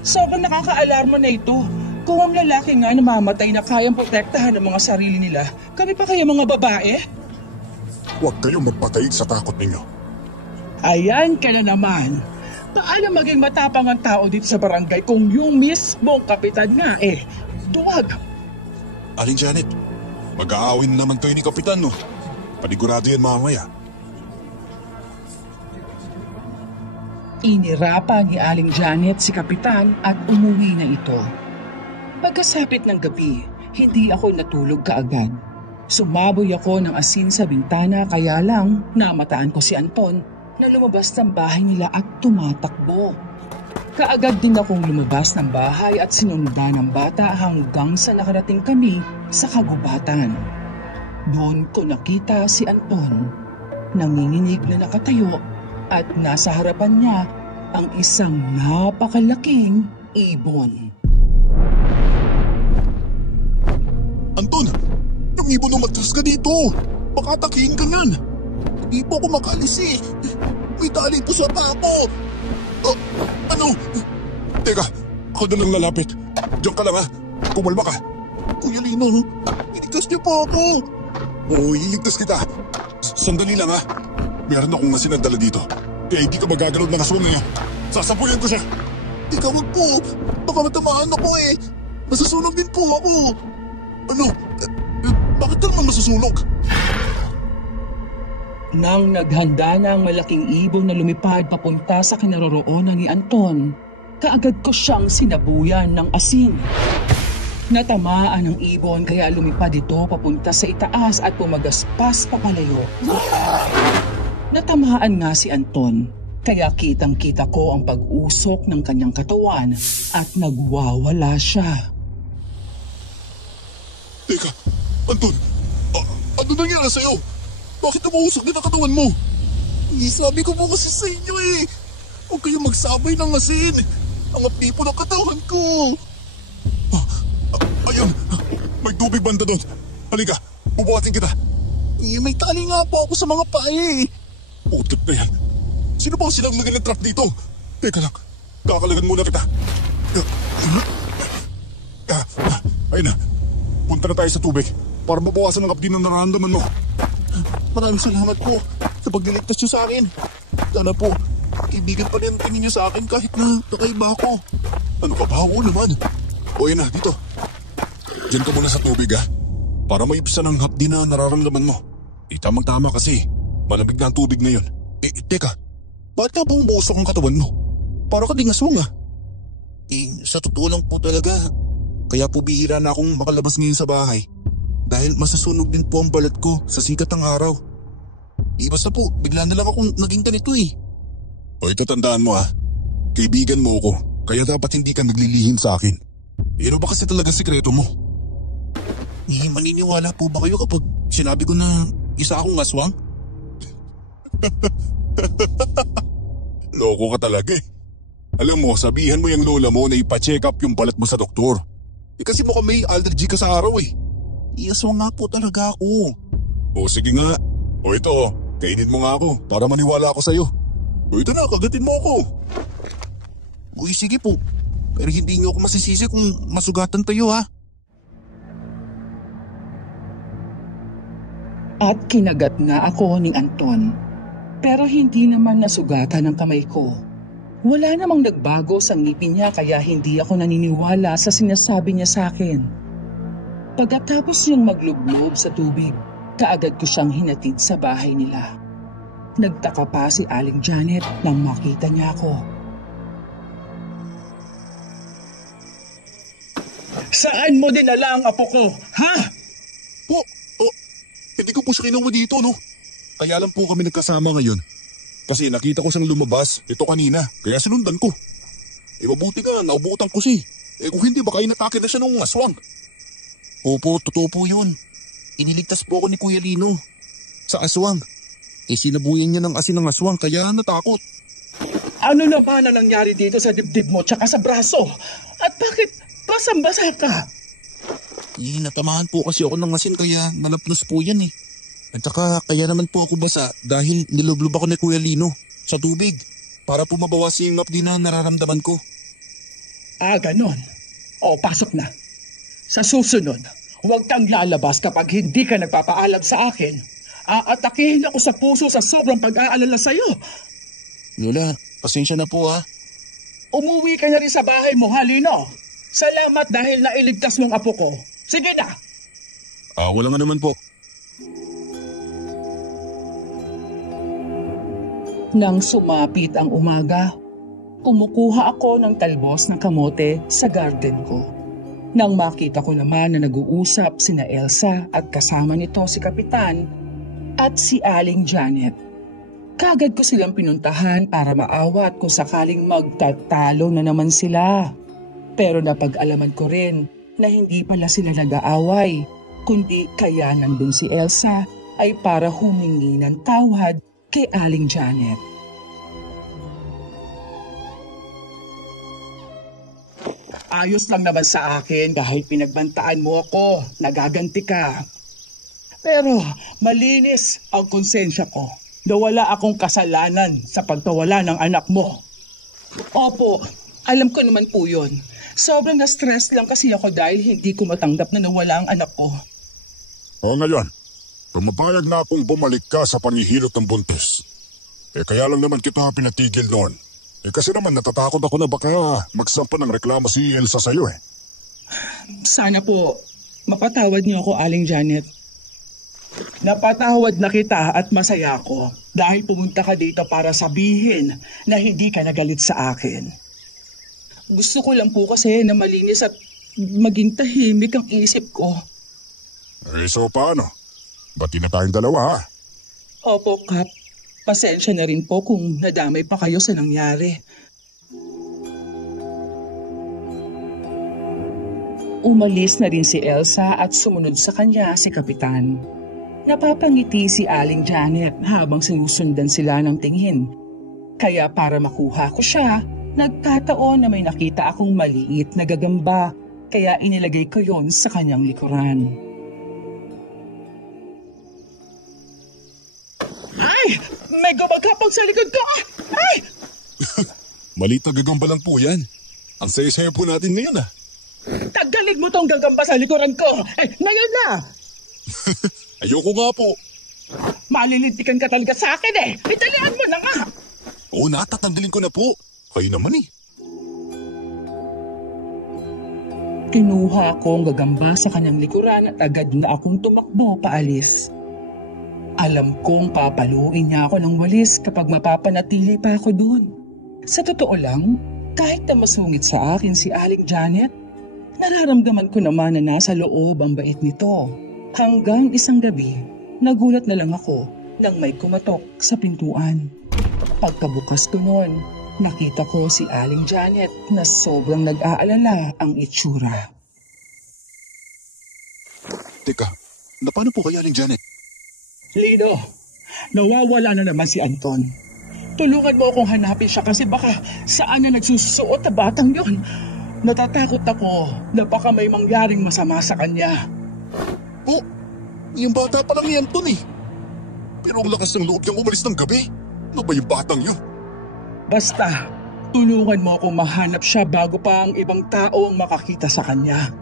Sobrang nakaka-alarma na ito. Kung ang lalaki nga namamatay na kayang protektahan ng mga sarili nila, kami pa kaya mga babae? Huwag kayong magpatayin sa takot ninyo. Ayan ka na naman. Paano maging matapang ang tao dito sa barangay kung yung mismong kapitan nga duwag? Aling Janet, mag-aawin naman kayo ni Kapitan, no? Panigurado yan mamaya. Inirapa ni Aling Janet si Kapitan at umuwi na ito. Pagkasapit ng gabi, hindi ako natulog kaagad. Sumaboy ako ng asin sa bintana kaya lang namataan ko si Anton na lumabas ng bahay nila at tumatakbo. Kaagad din akong lumabas ng bahay at sinundan ng bata hanggang sa nakarating kami sa kagubatan. Doon ko nakita si Anton, nanginginig na nakatayo at nasa harapan niya ang isang napakalaking ibon. Anton! Yung ibon na matras ka dito! Baka atakihin ka yan! Hindi po ako makalis eh! May tali po sa paa ko! Ano? Teka, ako na lang lalapit. Diyan ka lang ha. Kumalma ka. Kuya Lino, iligtas niyo po ako. Oo, iligtas kita. Sandali lang ha. Meron akong nasinandala dito. Kaya hindi ka magagalaw ng aswang ngayon. Sasapuyan ko siya. Ikaw wag po. Baka matamaan ako eh. Masusunog din po ako. Ano? Bakit naman masusunog? Nang naghanda na ang malaking ibon na lumipad papunta sa kinaroroonan ni Anton, kaagad ko siyang sinabuyan ng asin. Natamaan ang ibon kaya lumipad ito papunta sa itaas at pumagaspas papalayo. Natamaan nga si Anton, kaya kitang-kita ko ang pag-usok ng kanyang katawan at nagwawala siya. Teka, Anton, ano nangyari sa'yo? Bakit namuusok din ang katawan mo? Sabi ko po kasi sa inyo eh. Huwag kayong magsabay ng asin. Ang apipo ng katawan ko. Ayun, may tubig banda doon. Halika, bubuhatin kita. May tali nga po ako sa mga pae. Utot na yan. Sino ba silang nag-trap dito? Teka lang, kakalagan muna kita. Ayun na, punta na tayo sa tubig para mabawasan ang abdi ng nararamdaman mo. Maraming salamat po sa pagliligtas niyo sa akin. Sana po, kaibigan pa rin ang tingin niyo sa akin kahit na kakaiba ako. Ano ka ba? Oo naman. O yun na, dito. Diyan ka muna sa tubig ha. Para maipisan ang hapdi na nararamdaman mo. Tamang-tama kasi. Malamig na ang tubig ngayon. Teka. Bakit ka bumuusok ang katawan mo? Para ka ding aswang ah. Sa totoo lang po talaga. Kaya po bihira na akong makalabas ngayon sa bahay. Dahil masasunog din po ang balat ko sa sikat ng araw. Basta po, bigla na lang akong naging ganito eh. O ito tandaan mo ha. Kaibigan mo ako, kaya dapat hindi ka naglilihim sa akin. Ano ba kasi talaga sikreto mo? Maniniwala po ba kayo kapag sinabi ko na isa akong aswang? Loko ka talaga eh. Alam mo, sabihan mo yung lola mo na ipa-check up yung balat mo sa doktor. Kasi mukhang may allergy ka sa araw eh. Aswang nga po talaga ako. O sige nga. O ito, kainin mo nga ako para maniwala ako sa'yo. O ito na, kagatin mo ako. Uy, sige po. Pero hindi niyo ako masisisi kung masugatan tayo ha. At kinagat nga ako ni Anton. Pero hindi naman nasugatan ang kamay ko. Wala namang nagbago sa ngipin niya kaya hindi ako naniniwala sa sinasabi niya sa akin. Pagkatapos niyang maglublob sa tubig, kaagad ko siyang hinatid sa bahay nila. Nagtaka pa si Aling Janet nang makita niya ako. Saan mo dinala ang apo ko, ha? Hindi ko po siya kinuha dito, no? Kaya lang po kami nagkasama ngayon. Kasi nakita ko siyang lumabas ito kanina, kaya sinundan ko. Mabuti nga, naubutan ko siya. Kung hindi, baka inatake na siya ng aswang. Opo, totoo po yun. Iniligtas po ako ni Kuya Lino sa aswang. Sinabuyan niya ng asin ng aswang kaya natakot. Ano naman ang nangyari dito sa dibdib mo tsaka sa braso? At bakit basang-basa ka? Natamaan po kasi ako ng asin kaya nalapnos po yan eh. At saka kaya naman po ako basa dahil nilublob ako ni Kuya Lino sa tubig para po mabawas yung hapdi na nararamdaman ko. Ganon. O, pasok na. Sa susunod, huwag kang lalabas kapag hindi ka nagpapaalam sa akin. Aatakihin ako sa puso sa sobrang pag-aalala sa'yo. Lola, pasensya na po ha. Umuwi ka na rin sa bahay mo, Lino. Salamat dahil nailigtas mong apo ko. Sige na. Wala nga naman po. Nang sumapit ang umaga, kumukuha ako ng talbos ng kamote sa garden ko. Nang makita ko naman na nag-uusap sina Elsa at kasama nito si Kapitan at si Aling Janet. Kaagad ko silang pinuntahan para maawat kung sakaling magtatalo na naman sila. Pero napag-alaman ko rin na hindi pala sila nag-aaway, kundi kaya nandun si Elsa ay para humingi ng tawad kay Aling Janet. Ayos lang naman sa akin kahit pinagbantaan mo ako, nagaganti ka. Pero malinis ang konsensya ko na wala akong kasalanan sa pagkawala ng anak mo. Opo, alam ko naman po yun. Sobrang na-stress lang kasi ako dahil hindi ko matanggap na nawala ang anak ko. O ngayon, pumapayag na akong bumalik ka sa panghihilot ng buntis. Kaya lang naman kita pinatigil noon. Kasi naman natatakot ako na baka magsampa ng reklamo si Elsa sa'yo Sana po, mapatawad niyo ako, Aling Janet. Napatawad na kita at masaya ako dahil pumunta ka dito para sabihin na hindi ka nagalit sa akin. Gusto ko lang po kasi na malinis at maging tahimik ang isip ko. So paano? Bati na tayong dalawa ha? Opo, Kap. Pasensya na rin po kung nadamay pa kayo sa nangyari. Umalis na rin si Elsa at sumunod sa kanya si Kapitan. Napapangiti si Aling Janet habang sinusundan sila ng tingin. Kaya para makuha ko siya, nagkataon na may nakita akong maliit na gagamba, kaya inilagay ko yon sa kanyang likuran. Ay! May gumagapang sa likod ko! Ay! Maliit na gagamba lang po yan. Ang saya-saya po natin ngayon Tanggalin mo tong gagamba sa likuran ko! Ay, ngayon na! Ayoko nga po. Malilintikan ka talaga sa akin Italian mo na nga! Oo, natatanggalin ko na po. Kayo naman Kinuha ko ang gagamba sa kanyang likuran at agad na akong tumakbo paalis. Alam kong papaluin niya ako ng walis kapag mapapanatili pa ako doon. Sa totoo lang, kahit na masungit sa akin si Aling Janet, nararamdaman ko naman na nasa loob ang bait nito. Hanggang isang gabi, nagulat na lang ako nang may kumatok sa pintuan. Pagkabukas ko noon, nakita ko si Aling Janet na sobrang nag-aalala ang itsura. Teka, paano po kaya Aling Janet? Lino, nawawala na naman si Anton. Tulungan mo akong hanapin siya kasi baka saan na nagsusuot na batang yon. Natatakot ako na baka may mangyaring masama sa kanya. Oh, yung bata pa lang ni Anton Pero ang lakas ng loob niyang umalis ng gabi. Ano ba yung batang yun? Basta, tulungan mo akong mahanap siya bago pa ang ibang tao ang makakita sa kanya.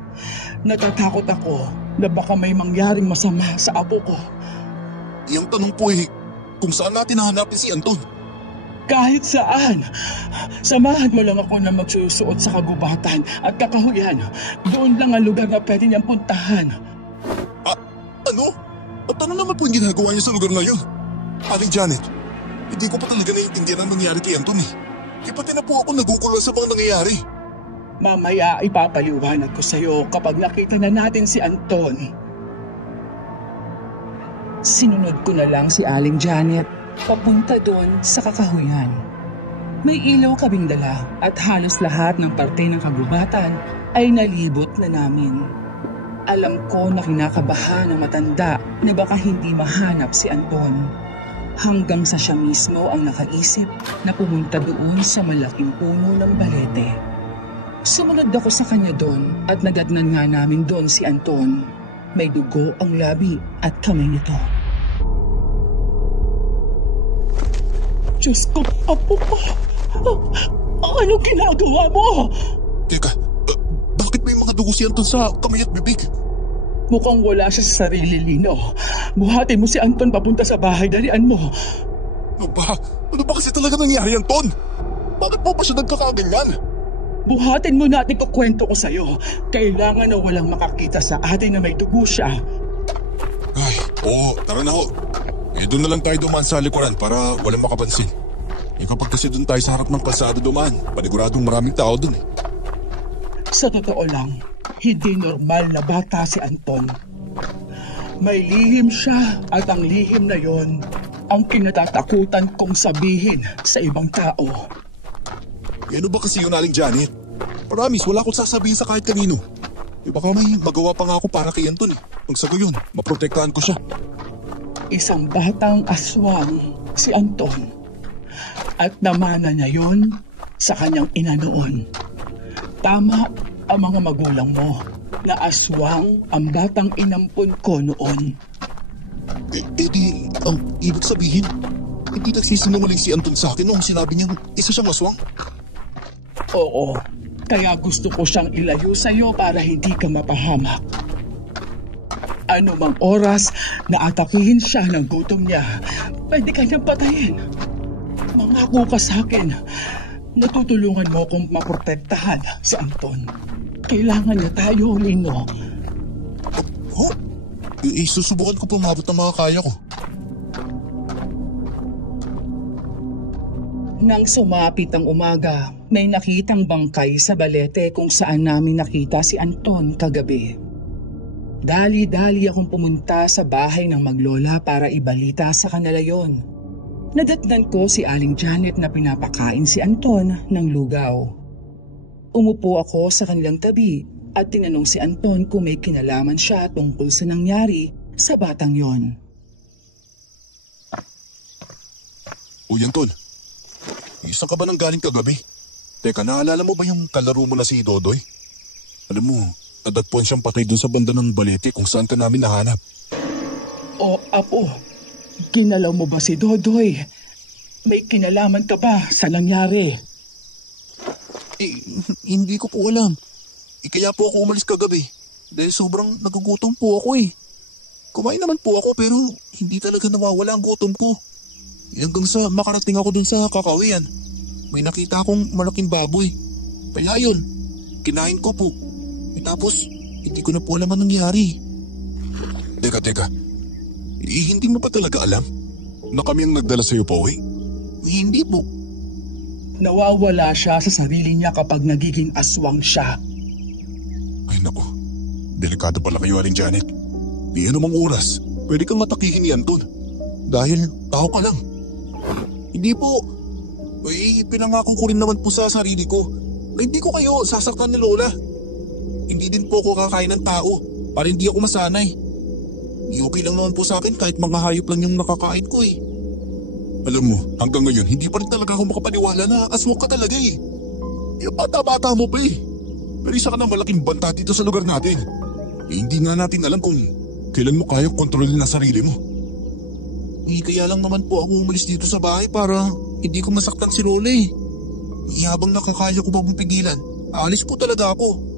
Natatakot ako na baka may mangyaring masama sa apo ko. Yung tanong po kung saan natin hahanapin si Anton? Kahit saan. Samahan mo lang ako na magsusuot sa kagubatan at kakahuyan. Doon lang ang lugar na pwede niyang puntahan. Ano? At ano naman po yung ginagawa niya sa lugar na yun? Aling Janet, hindi ko pa talaga naiintindihan ang nangyari kay Anton pati na po ako nagugulo sa mga nangyayari. Mamaya ipapaliwanag ko sa'yo kapag nakita na natin si Anton. Sinunod ko na lang si Aling Janet papunta doon sa kakahuyan. May ilaw kaming dala at halos lahat ng parte ng kagubatan ay nalibot na namin. Alam ko na kinakabahan ng matanda na baka hindi mahanap si Anton. Hanggang sa siya mismo ang nakaisip na pumunta doon sa malaking puno ng balete. Sumunod ako sa kanya doon at nagatnan nga namin doon si Anton. May dugo ang labi at kamay nito. Diyos ko, apo ko! Anong ginagawa mo? Teka, bakit may mga dugo si Anton sa kamay at bibig? Mukhang wala siya sa sarili, Lino. Buhatin mo si Anton papunta sa bahay, dalian mo. Ano ba kasi talaga nangyari, Anton? Bakit po ba siya nagkakaganyan? Buhatin mo na at ikukwento ko sa'yo. Kailangan na walang makakita sa atin na may dugo siya. Ay, oo, tara na ho. Doon na lang tayo dumaan sa likuran para walang makapansin. Kapag kasi doon tayo sa harap ng kalsada dumaan, paniguradong maraming tao doon Sa totoo lang, hindi normal na bata si Anton. May lihim siya at ang lihim na yon ang kinatatakutan kong sabihin sa ibang tao. Ano ba kasi yun, Aling Janet? Promise, wala akong sasabihin sa kahit kanino. Baka may magawa pa nga ako para kay Anton eh. Pag sa gayon, maprotektahan ko siya. Isang batang aswang si Anton. At namana niya yun sa kanyang ina noon. Tama ang mga magulang mo na aswang ang batang inampun ko noon. Ang ibig sabihin, hindi nagsisinungaling si Anton sa akin nung sinabi niyang isa siyang aswang? Oo, kaya gusto ko siyang ilayo sa'yo para hindi ka mapahamak. Ano mang oras na atakihin siya ng gutom niya, pwede ka niyang patayin. Mangako ka sa akin, natutulungan mo akong maprotektahan si Anton. Kailangan niya tayo, Lino. Oh, susubukan ko pumabot ng mga kaya ko. Nang sumapit ang umaga, may nakitang bangkay sa balete kung saan namin nakita si Anton kagabi. Dali-dali akong pumunta sa bahay ng maglola para ibalita sa kanila yon. Nadatnan ko si Aling Janet na pinapakain si Anton ng lugaw. Umupo ako sa kanilang tabi at tinanong si Anton kung may kinalaman siya tungkol sa nangyari sa batang yon. Uy, Anton, isa ka ba nang galing kagabi? Teka, naalala mo ba yung kalaro mo na si Dodoy? Alam mo, nadatpuan siyang patay dun sa banda ng balete kung saan ka namin nahanap. O, Apo, kinalaw mo ba si Dodoy? May kinalaman ka ba sa nangyari? Hindi ko po alam. Kaya po ako umalis kagabi. Dahil sobrang nagugutom po ako eh. Kumain naman po ako pero hindi talaga nawawala ang gutom ko. Hanggang sa makarating ako dun sa kakawian. May nakita akong malaking baboy. Kaya yun, kinain ko po. Tapos, hindi ko na po alam ang nangyari. Teka. Hindi mo pa talaga alam na kami ang nagdala sa'yo po eh? Hindi po. Nawawala siya sa sarili niya kapag nagiging aswang siya. Ay naku, delikado pala kayo, Aling Janet. Di anumang oras, pwede kang atakihin ni Anton. Dahil tao ka lang. Hindi po. Pinangako ko rin naman po sa sarili ko na hindi ko kayo sasaktan ni Lola. Hindi din po ako kakain ng tao para hindi ako masanay. Okay lang naman po sa akin kahit mga hayop lang yung nakakain ko eh. Alam mo, hanggang ngayon hindi pa rin talaga ako makapaniwala na aswang ka talaga eh. Yung bata-bata mo pa eh. Pero isa ka na malaking banta dito sa lugar natin. Hindi nga natin alam kung kailan mo kaya kontrolin ang sarili mo. Kaya lang naman po ako umalis dito sa bahay para hindi ko masaktan si Lola eh. Habang nakakaya ko pa pigilan, aalis po talaga ako.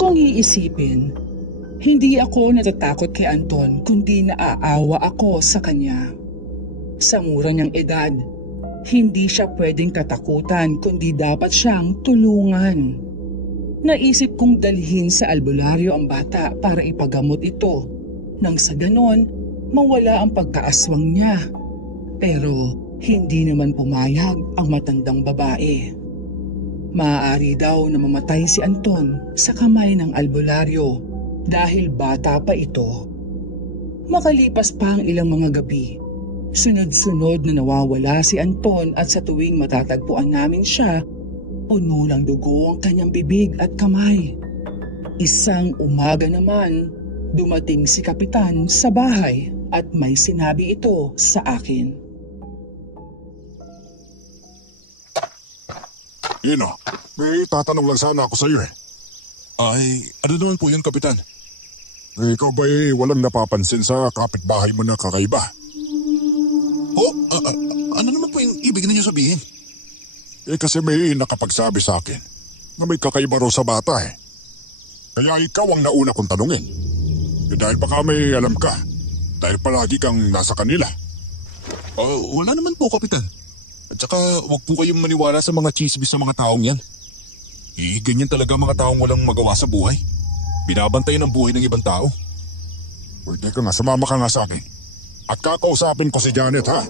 Kung iisipin, hindi ako natatakot kay Anton kundi naaawa ako sa kanya. Sa mura niyang edad, hindi siya pwedeng katakutan kundi dapat siyang tulungan. Naisip kong dalhin sa albularyo ang bata para ipagamot ito. Nang sa ganon, mawala ang pagkaaswang niya. Pero hindi naman pumayag ang matandang babae. Maaari daw na mamatay si Anton sa kamay ng albularyo dahil bata pa ito. Makalipas pa ang ilang mga gabi, sunod-sunod na nawawala si Anton at sa tuwing matatagpuan namin siya, puno ng dugo ang kanyang bibig at kamay. Isang umaga naman, dumating si Kapitan sa bahay at may sinabi ito sa akin. Ina, may tatanong lang sana ako sa iyo eh. Ay, ano naman po yun, Kapitan? Ikaw ba'y walang napapansin sa kapitbahay mo na kakaiba? Ano naman po yung ibig ninyo sabihin? Kasi may nakapagsabi sa akin na may kakaiba raw sa bata eh. Kaya ikaw ang nauna kong tanungin. Dahil baka may alam ka. Dahil palagi kang nasa kanila. Wala naman po, Kapitan. At saka wag po kayong maniwala sa mga chismis sa mga taong yan. Ganyan talaga mga taong walang magawa sa buhay. Binabantayan ang buhay ng ibang tao. Pwede ka nga, sumama ka nga sa akin. At kakausapin ko si Janet ha.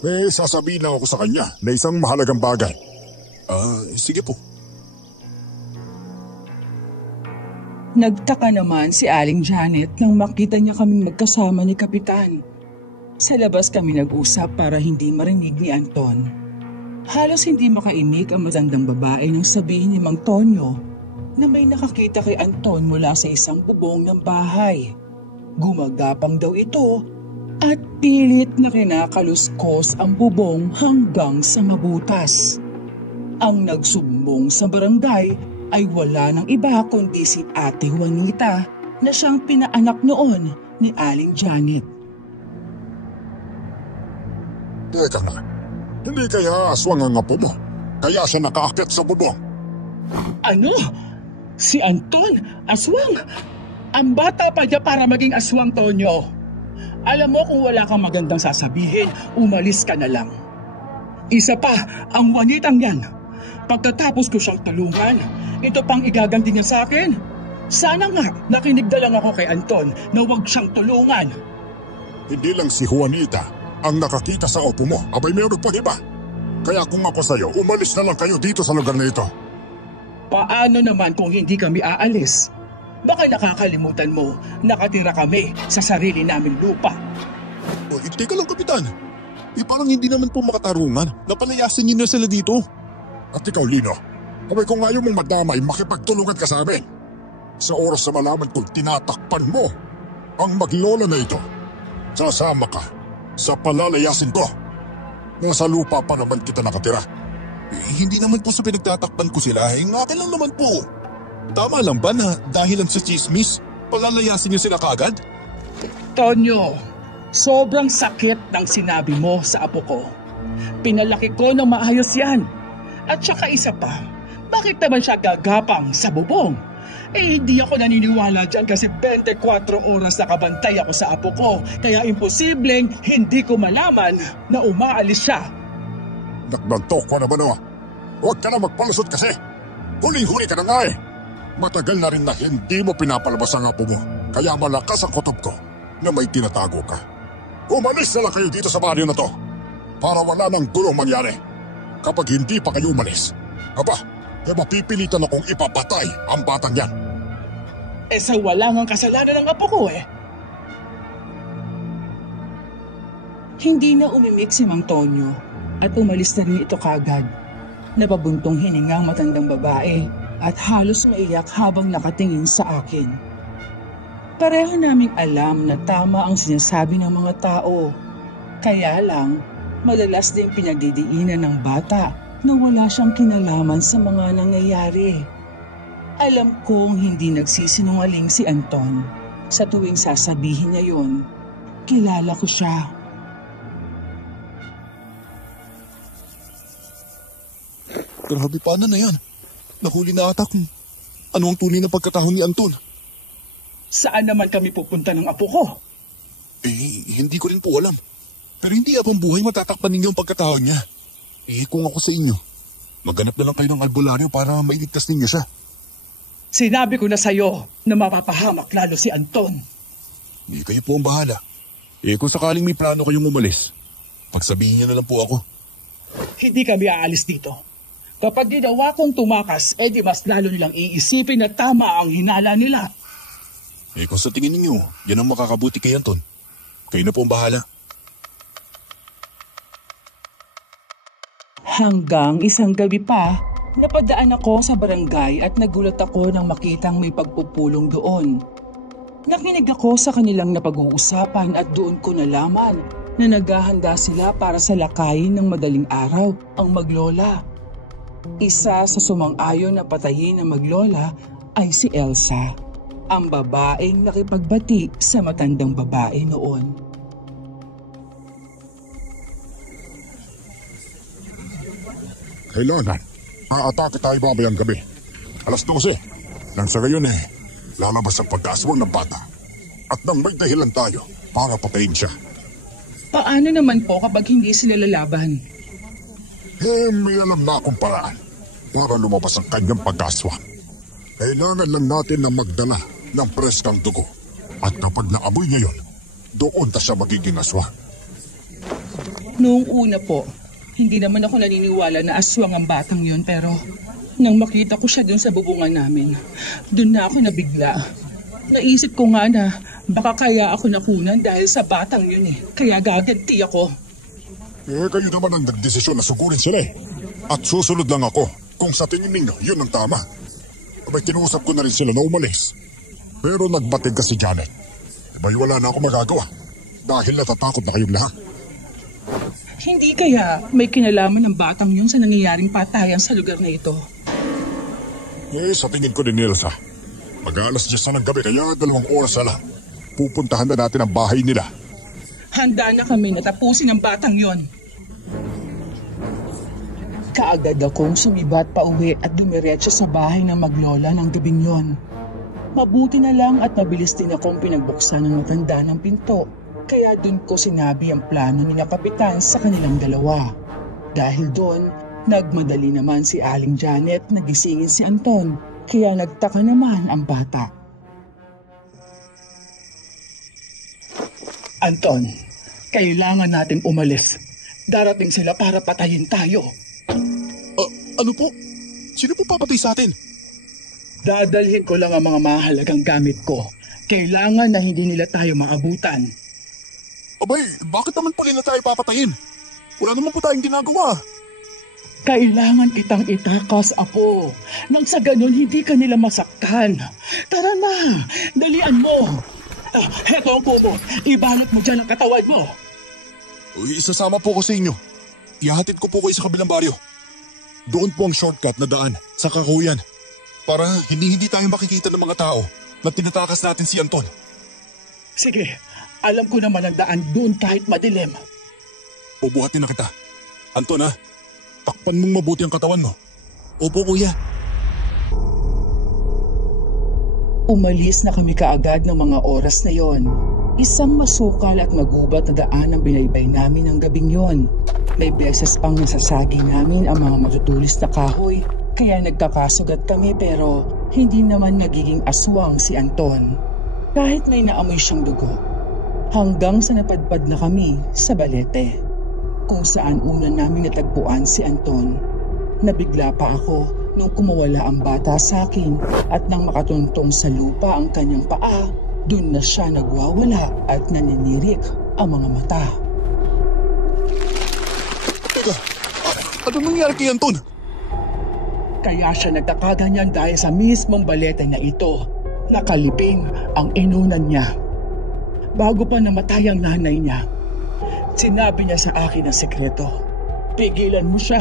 May sasabihin lang ako sa kanya na isang mahalagang bagay. Sige po. Nagtaka naman si Aling Janet nang makita niya kaming magkasama ni Kapitan. Sa labas kami nag-usap para hindi marinig ni Anton. Halos hindi makaimik ang matandang babae nang sabihin ni Mang Tonyo na may nakakita kay Anton mula sa isang bubong ng bahay. Gumagapang daw ito at pilit na kinakaluskos ang bubong hanggang sa mabutas. Ang nagsumbong sa barangay ay wala ng iba kundi si Ate Juanita na siyang pinaanak noon ni Aling Janet. Teka nga, hindi kaya aswang ang apo mo? Kaya siya nakaakyat sa bubong? Ano? Si Anton? Aswang? Ang bata pa niya para maging aswang, Tonyo. Alam mo kung wala kang magandang sasabihin, umalis ka na lang. Isa pa, ang wanitang yan. Pagkatapos ko siyang tulungan, ito pang igaganti niya sa akin. Sana nga, nakinig na lang ako kay Anton na huwag siyang tulungan. Hindi lang si Juanita ang nakakita sa opo mo, abay mayroon pang iba. Kaya kung ako sa'yo, umalis na lang kayo dito sa lugar na ito. Paano naman kung hindi kami aalis? Baka nakakalimutan mo, nakatira kami sa sarili naming lupa. O, teka lang, Kapitan. Parang hindi naman po makatarungan. Napalayasin niyo na sila dito. At ikaw, Lino, abay kung ayaw mong madamay, makipagtulungan ka sa amin. Sa oras na malaman kung tinatakpan mo ang maglola na ito, sasama ka sa palalayasin ko. Nasa lupa pa naman kita nakatira. Hindi naman po sa pinagtatakpan ko sila. Nga lang naman po. Tama lang ba na dahil lang sa chismis, palalayasin niyo sila kaagad? Tonyo, sobrang sakit ng sinabi mo sa apo ko. Pinalaki ko ng maayos yan. At saka isa pa, bakit naman siya gagapang sa bubong? Hindi ako naniniwala dyan kasi 24 oras nakabantay ako sa apo ko. Kaya imposibleng hindi ko malaman na umaalis siya. Nagbantok ko naman o. Huwag ka na magpalusot kasi. Huling-huli ka na nga eh. Matagal na rin na hindi mo pinapalabas ang apo mo. Kaya malakas ang kutob ko na may tinatago ka. Umalis na lang kayo dito sa baryo na to para wala nang gulong mangyari. Kapag hindi pa kayo umalis, mapipilitan akong ipapatay ang batang yan. Sa wala ngang kasalanan ng apo ko eh. Hindi na umimik si Mang Tonyo at umalis na rin ito kagad. Napabuntong hininga ang matandang babae at halos maiyak habang nakatingin sa akin. Pareho naming alam na tama ang sinasabi ng mga tao. Kaya lang, madalas din pinagdidiinan ng bata na wala siyang kinalaman sa mga nangyayari. Alam kong hindi nagsisinungaling si Anton. Sa tuwing sasabihin niya yon, kilala ko siya. Grabe, paano na yan? Nahuli na ata kung ano ang tunay na pagkatao ni Anton. Saan naman kami pupunta ng apo ko? Hindi ko rin po alam. Pero hindi abang buhay matatakpan ninyo ang pagkatao niya. Kung ako sa inyo, maghanap na lang kayo ng albularyo para mailigtas ninyo siya. Sinabi ko na sa'yo na mapapahamak lalo si Anton. Kayo po ang bahala. Kung sakaling may plano kayong umalis, pagsabihin niyo na lang po ako. Hindi kami aalis dito. Kapag ginawa kong tumakas, di mas lalo nilang iisipin na tama ang hinala nila. Kung sa tingin ninyo, yan ang makakabuti kay Anton. Kayo na po ang bahala. Hanggang isang gabi pa, napadaan ako sa barangay at nagulat ako nang makitang may pagpupulong doon. Nakinig ako sa kanilang napag-uusapan at doon ko nalaman na naghahanda sila para sa lakayin ng madaling araw ang maglola. Isa sa sumang-ayon na patayin ng maglola ay si Elsa, ang babaeng nakipagbati sa matandang babae noon. Kailangan, aatake tayo babayang gabi. 12:00. Nang sa gayon lalabas ang pag-aswang ng bata. At nang may dahilan tayo para patayin siya. Paano naman po kapag hindi sila lalaban? May alam na akong paraan para lumabas ang kanyang pag-aswang. Kailangan lang natin na magdala ng preskang dugo. At kapag naamoy niya yun, doon na siya magiging aswang. Noong una po, hindi naman ako naniniwala na aswang ang batang yun pero Nang makita ko siya dun sa bubungan namin, dun na ako nabigla. Naisip ko nga na baka kaya ako nakunan dahil sa batang yun eh. Kaya gaganti ako. Kayo naman ang nagdesisyon na sugurin sila eh. At susunod lang ako kung sa tingin ninyo yun ang tama. Abay, kinuusap ko na rin sila na umalis. Pero nagbatid ka si Janet. Abay, wala na ako magagawa dahil natatakot na kayong lahat. Hindi kaya may kinalaman ng batang yun sa nangyayaring patayan sa lugar na ito? Sa tingin ko din, Elsa. Mag-aalas 10 na ng gabi kaya 2 oras na lang. Pupuntahan na natin ang bahay nila. Handa na kami na tapusin ang batang yon. Kaagad akong sumibat pa uwi at dumiretso sa bahay ng maglola ng gabing yon. Mabuti na lang at mabilis din akong pinagbuksan ng matanda ng pinto. Kaya dun ko sinabi ang plano ni na kapitan sa kanilang dalawa. Dahil doon, nagmadali naman si Aling Janet na gisingin si Anton. Kaya nagtaka naman ang bata. Anton, kailangan natin umalis. Darating sila para patayin tayo. Ano po? Sino po papatay sa atin? Dadalhin ko lang ang mga mahalagang gamit ko. Kailangan na hindi nila tayo maabutan. Abay, bakit naman po nila tayo papatayin? Wala naman po tayong ginagawa. Kailangan kitang itakas, Apo. Nang sa ganun, hindi ka nila masaktan. Tara na, dalian mo. Heto ang kubo. Ibalot mo dyan ang katawan mo. Isasama po ko sa inyo. Ihahatid ko po kayo sa kabilang baryo. Doon po ang shortcut na daan sa Kakuyan. Para hindi tayo makikita ng mga tao na tinatakas natin si Anton. Sige, alam ko naman ang daan doon kahit madilim. Bubuhatin na kita. Anton ha, takpan mong mabuti ang katawan mo. Opo kuya. Umalis na kami kaagad ng mga oras na yon. Isang masukal at magubat na daan ang binaybay namin ng gabing yon. May beses pang nasasagi namin ang mga matutulis na kahoy. Kaya nagkakasugat kami pero hindi naman nagiging aswang si Anton. Kahit may naamoy siyang dugo. Hanggang sa napadpad na kami sa Balete. Kung saan una namin natagpuan si Anton. Nabigla pa ako nung kumawala ang bata sa akin at nang makatuntong sa lupa ang kanyang paa, dun na siya nagwawala at naninirik ang mga mata. Teka, ano nangyari kay Anton? Kaya siya nagtakaganyan dahil sa mismong balete na ito. Nakalibing ang inunan niya. Bago pa namatay ang nanay niya, sinabi niya sa akin ang sekreto. Pigilan mo siya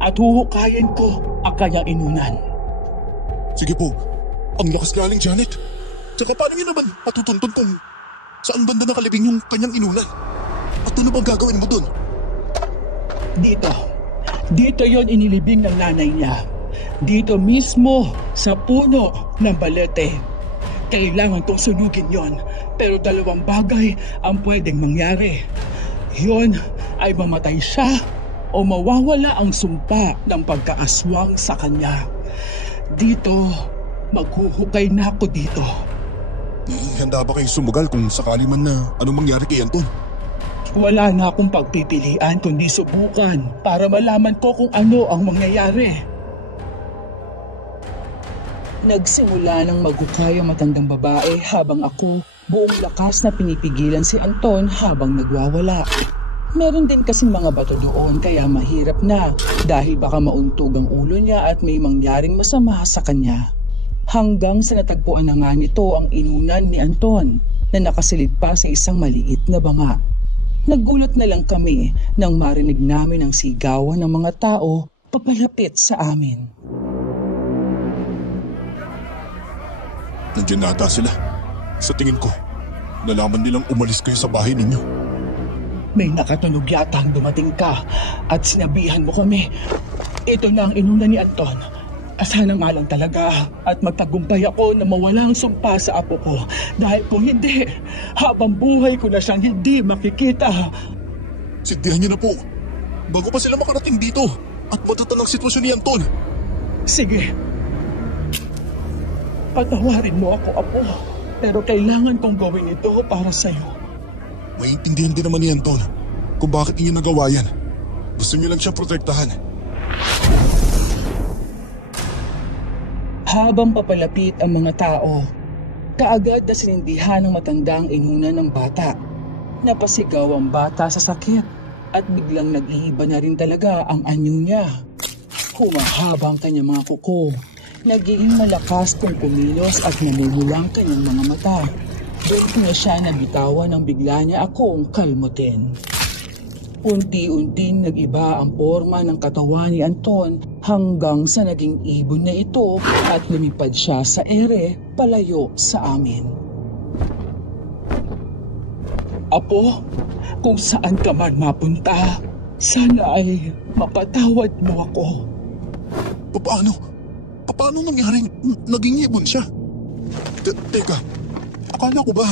at huhukayin ko ang kanyang inunan. Sige po, ang lakas galing Janet. Tsaka paano niya naman matutuntun kung saan banda nakalibing yung kanyang inunan? At ano bang gagawin mo dun? Dito yon inilibing ng nanay niya. Dito mismo sa puno ng balete. Kailangan kong sunugin yon. Pero 2 bagay ang pwedeng mangyari. Yon ay mamatay siya o mawawala ang sumpa ng pagkaaswang sa kanya. Dito, maghuhukay na ako dito. Handa ba kayo sumugal kung sakali man na anong mangyari kay Anton? Wala na akong pagpipilian kundi subukan para malaman ko kung ano ang mangyayari. Nagsimula ng maghukay ang matandang babae habang ako buong lakas na pinipigilan si Anton habang nagwawala. Meron din kasing mga bato doon kaya mahirap na dahil baka mauntog ang ulo niya at may mangyaring masama sa kanya. Hanggang sa natagpuan na nga nito ang inunan ni Anton na nakasilid pa sa isang maliit na banga. Nagulat na lang kami nang marinig namin ang sigawan ng mga tao papalapit sa amin. Nandiyan na ata sila. Sa tingin ko, nalaman nilang umalis kayo sa bahay ninyo. May nakatunog yata ang dumating ka at sinabihan mo kami. Ito na ang inuna ni Anton. Sana nga lang talaga at magtagumpay ako na mawala ang sumpa sa apo ko. Dahil kung hindi, habang buhay ko na siyang hindi makikita. Sindihan niyo na po. Bago pa sila makarating dito at matatal ang sitwasyon ni Anton. Sige. Patawarin mo ako, Apo. Pero kailangan kong gawin ito para sa'yo. Maintindihan din naman ni Anton kung bakit niya nagawa yan. Gusto niyo lang siya protektahan. Habang papalapit ang mga tao, kaagad na sinindihan ng matandang inuna ng bata. Napasigaw ang bata sa sakit at biglang nag-iiba na rin talaga ang anyo niya. Humahaba ang kanyang mga kuko. Naging malakas kung kumilos at namumulang kanyang mga mata. Doon ko na siya nabitawan nang bigla niya akong kalmutin. Unti-unting nag-iba ang forma ng katawan ni Anton hanggang sa naging ibon na ito at lumipad siya sa ere palayo sa amin. Apo, kung saan ka man mapunta, sana ay mapatawad mo ako. Paano? Paano nangyaring naging ibon siya? Teka, akala ko ba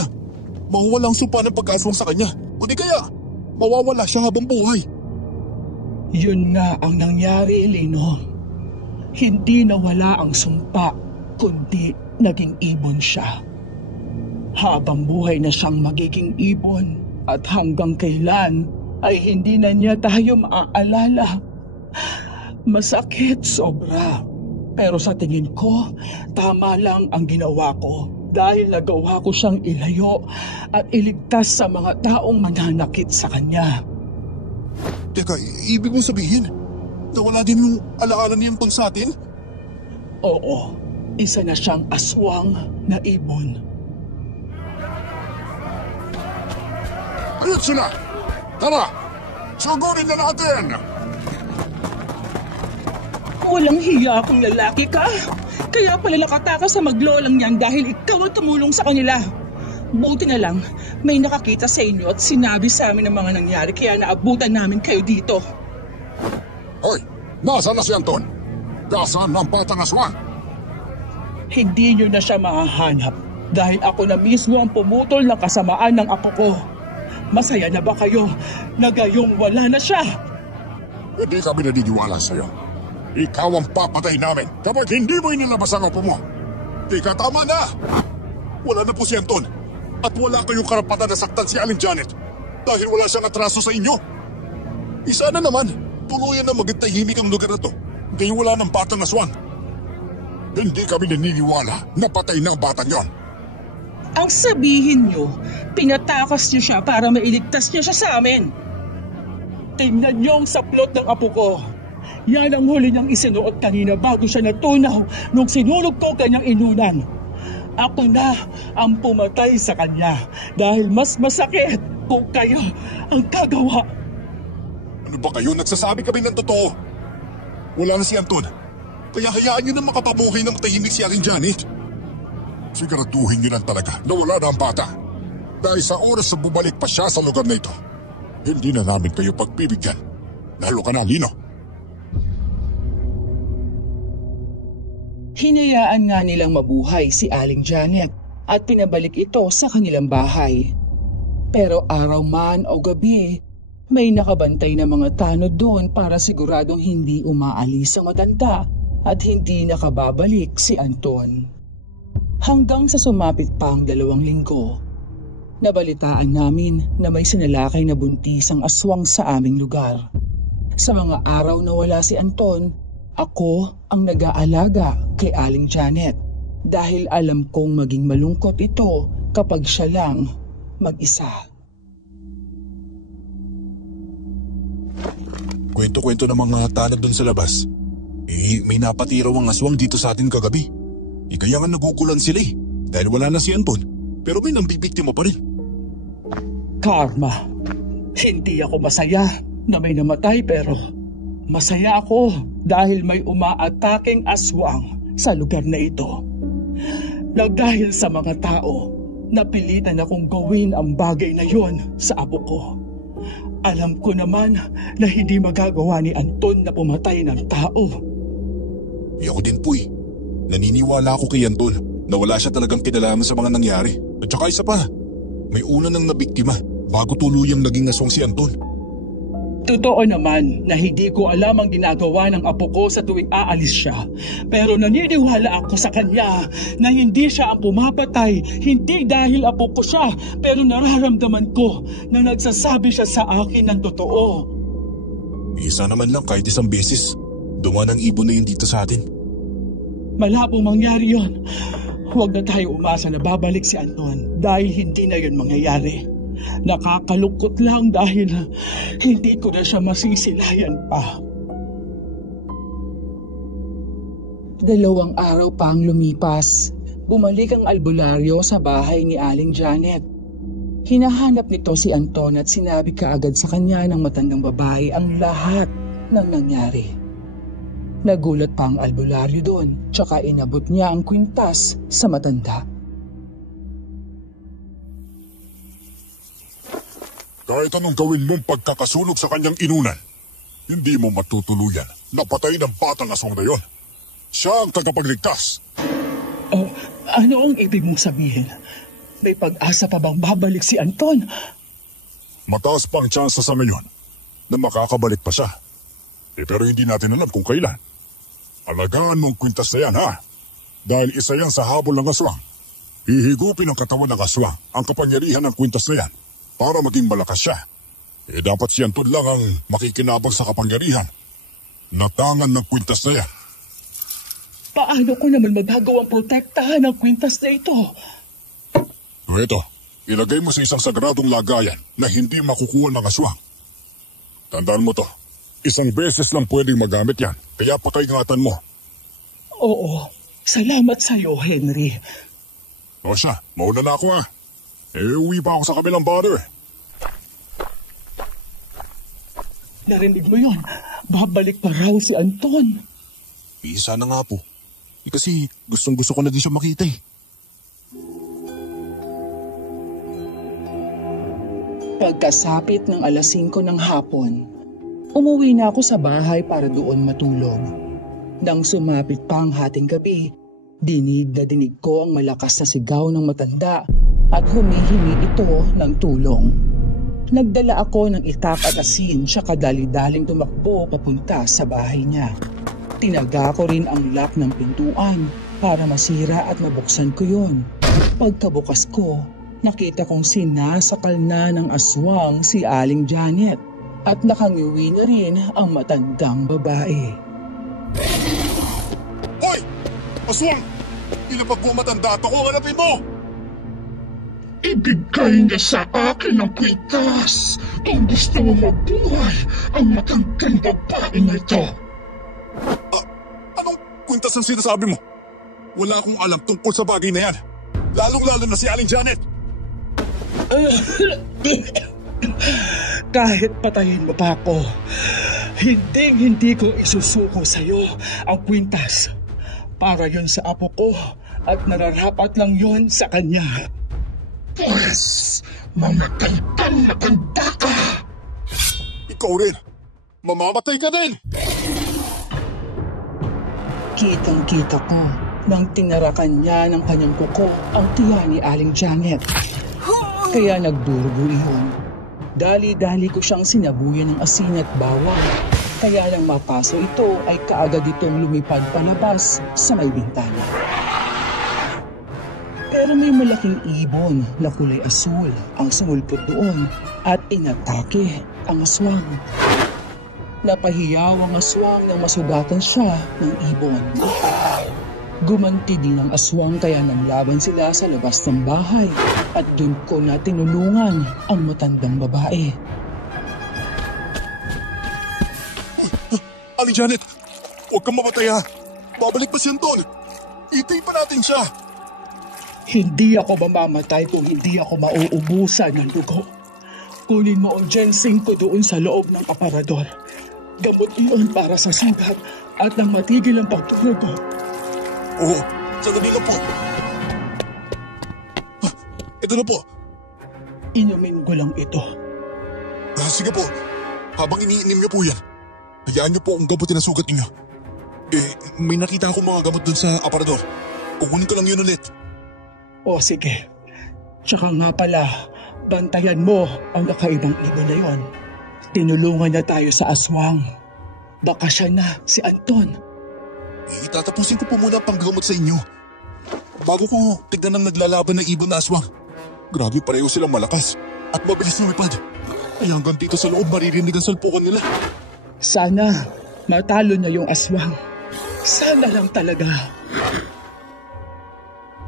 mawawala ang sumpa ng pag-aswang sa kanya? O di kaya mawawala siya habang buhay? Yun nga ang nangyari, Lino. Hindi nawala ang sumpa, kundi naging ibon siya. Habang buhay na siyang magiging ibon at hanggang kailan ay hindi na niya tayo maaalala. Masakit sobra. Pero sa tingin ko, tama lang ang ginawa ko dahil nagawa ko siyang ilayo at iligtas sa mga taong mananakit sa kanya. Teka, ibig mong sabihin, nawala din yung alaala niyang pang sa atin? Oo, isa na siyang aswang na ibon. Ayun sila! Tara! Sugurin na natin! Walang hiya akong lalaki ka. Kaya pala nakatakas sa maglolang niyan dahil ikaw ang tumulong sa kanila. Buti na lang, may nakakita sa inyo at sinabi sa amin ang mga nangyari kaya naabutan namin kayo dito. Hoy! Nasaan na si Anton? Nasaan ang batang aswang? Hindi nyo na siya mahahanap dahil ako na mismo ang pumutol ng kasamaan ng apo ko. Masaya na ba kayo na gayong wala na siya? Hindi kami naniniwala sa'yo. Ikaw ang papatay namin kapag hindi mo inilabas ang apo mo. Ika, tama na! Wala na po si Anton at wala kayong karapatan na saktan si Aling Janet dahil wala siyang atraso sa inyo. Isa na naman, tuluyan na magtahimik ang lugar na to. Ngayon wala ng batang aswang. Hindi kami naniniwala na patay na ang batang yon. Ang sabihin nyo, pinatakas nyo siya para mailigtas nyo siya sa amin. Tingnan nyo ang saplot ng apo ko. Yan ang huli niyang isinuot kanina bago siya natunaw nung sinulog ko kanyang inunan. Ako na ang pumatay sa kanya dahil mas masakit kung kayo ang kagawa. Ano ba kayo? Nagsasabi kami ng totoo. Wala na si Anton. Kaya hayaan niyo na makapabuhay ng tahimik si Aling Janet. Siguraduhin niyo lang talaga na wala na ang bata. Dahil sa oras na bumalik pa siya sa lugar na ito, hindi na namin kayo pagbibigyan. Lalo ka na, Lino. Hinayaan nga nilang mabuhay si Aling Janet at pinabalik ito sa kanilang bahay. Pero araw man o gabi, may nakabantay na mga tanod doon para siguradong hindi umaalis ang matanda at hindi nakababalik si Anton. Hanggang sa sumapit pa ang 2 linggo, nabalitaan namin na may sinalakay na buntis ang aswang sa aming lugar. Sa mga araw na wala si Anton, ako ang nag-aalaga kay Aling Janet dahil alam kong maging malungkot ito kapag siya lang mag-isa. Kwento-kwento ng mga tanod doon sa labas. May napatiraw ang aswang dito sa atin kagabi. Kaya nga nagugulan sila dahil wala na si Anton pero may nambibiktima pa rin. Karma. Hindi ako masaya na may namatay pero masaya ako dahil may umaataking aswang sa lugar na ito. Na dahil sa mga tao, napilitan akong gawin ang bagay na yon sa apo ko. Alam ko naman na hindi magagawa ni Anton na pumatay ng tao. Ako din po Naniniwala ako kay Anton na wala siya talagang kinalaman sa mga nangyari. At saka isa pa, may una nang nabiktima bago tuluyang naging aswang si Anton. Totoo naman na hindi ko alam ang ginagawa ng apo ko sa tuwing aalis siya. Pero naniniwala ako sa kanya na hindi siya ang pumapatay, hindi dahil apo ko siya. Pero nararamdaman ko na nagsasabi siya sa akin ng totoo. Isa naman lang kahit isang beses, dumaan ang ibon na yun dito sa atin. Malabong mangyari yon. Huwag na tayo umasa na babalik si Anton dahil hindi na yun mangyayari. Nakakalungkot lang dahil hindi ko na siya masisilayan pa. 2 araw pa ang lumipas. Bumalik ang albularyo sa bahay ni Aling Janet. Hinahanap nito si Anton at sinabi kaagad sa kanya ng matandang babae ang lahat ng nangyari. Nagulat pa ang albularyo doon, tsaka inabot niya ang kwintas sa matanda. Kahit anong gawin mong pagkakasunog sa kanyang inunan, hindi mo matutuluyan na patayin ang batang aswang na yon. Siya ang tagapagligtas. Oh, ano ang ibig mong sabihin? May pag-asa pa bang babalik si Anton? Mataas pang tsansa sa ngayon na makakabalik pa siya. Pero hindi natin alam kung kailan. Alagaan mong kwintas na yan, ha? Dahil isa yan sa habol ng aswang. Hihigupin ang katawan ng aswang ang kapangyarihan ng kwintas na yan para maging malakas siya. Dapat si Anton lang ang makikinabang sa kapangyarihan na tangan ng kwintas na yan. Paano ko naman magagawang protektahan ang kwintas na ito? Ito, ilagay mo sa isang sagradong lagayan na hindi makukuha ng aswang. Tandaan mo to, 1 beses lang pwedeng magamit yan, kaya pakaingatan mo. Oo, salamat sa'yo, Henry. O siya, mauna na ako, ha. Uwi pa ako sa kabilang bar. Narinig mo yun? Babalik pa raw si Anton. Isa na nga po. Kasi gustong-gusto ko na din siya makita eh. Pagkasapit ng 5:00 ng hapon, umuwi na ako sa bahay para doon matulog. Nang sumapit pa ang hating gabi, dinig na dinig ko ang malakas na sigaw ng matanda at humihingi ito ng tulong. Nagdala ako ng itak at asin siya kadali-daling tumakbo papunta sa bahay niya. Tinaga ko rin ang lock ng pintuan para masira at mabuksan ko yun. Pagkabukas ko, nakita kong sinasakal na ng aswang si Aling Janet at nakangiwi na rin ang matandang babae. Hoy! Aswang! Ilabag mo matanda at ako ang hanapin mo! Ibigay niya sa akin ang kwintas kung gusto mo mabuhay ang matandang babae na ito. Anong kwintas ang sinasabi mo? Wala akong alam tungkol sa bagay na yan. Lalong-lalo na si Aling Janet. Kahit patayin mo pa ako, hindi ko isusuko sa'yo ang kwintas. Para yun sa apo ko at nararapat lang yun sa kanya. Pues, mamatay kang matanda ka! Ikaw rin. Mamamatay ka din! Kitang-kita ko nang tinarakan niya ng kanyang kuko ang tiyan ni Aling Janet. Kaya nagdurugo iyon. Dali-dali ko siyang sinabuyan ng asin at bawang. Kaya nang mapaso ito ay kaagad itong lumipad palabas sa may bintana. Pero may malaking ibon na kulay asul ang sumulpot doon at inatake ang aswang. Napahiyaw ang aswang nang masugatan siya ng ibon. Gumanti din ang aswang kaya nanglaban sila sa labas ng bahay at doon ko na tinulungan ang matandang babae. Aling Janet, huwag kang mamatay, ha. Babalik pa siya doon. Itay pa natin siya. Hindi ako mamamatay kung hindi ako mauubusan ng dugo. Kunin mo ang ginseng ko doon sa loob ng aparador. Gamot iyon para sa sugat at nang matigil ang pagtulog ko. Oo, sandali lang po. Ito na po. Inumin ko lang ito. Sige po, habang iniinim niyo po yan, hayaan niyo po akong gamutin ang sugat niyo. May nakita akong mga gamot dun sa aparador. Kukunin ko lang yun ulit. O sige. Tsaka nga pala, bantayan mo ang nakaibang ibon na yon. Tinulungan na tayo sa aswang. Baka siya na si Anton. Itatapusin ko po muna ang panggamot sa inyo. Bago ko tignan ang naglalaban na ibon na aswang. Grabe, pareho silang malakas at mabilis lumipad. Kaya hanggang dito sa loob maririnig ang salpukan nila. Sana matalo niya yung aswang. Sana lang talaga.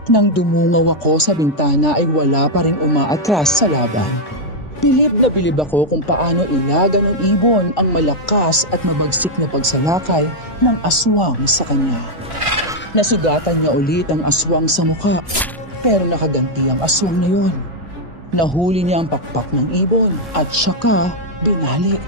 Nang dumungaw ako sa bintana ay wala pa rin umaatras sa laban. Bilib na bilib ako kung paano ilaga ng ibon ang malakas at mabagsik na pagsalakay ng aswang sa kanya. Nasugatan niya ulit ang aswang sa mukha, pero nakaganti ang aswang na yun. Nahuli niya ang pakpak ng ibon at saka binalik.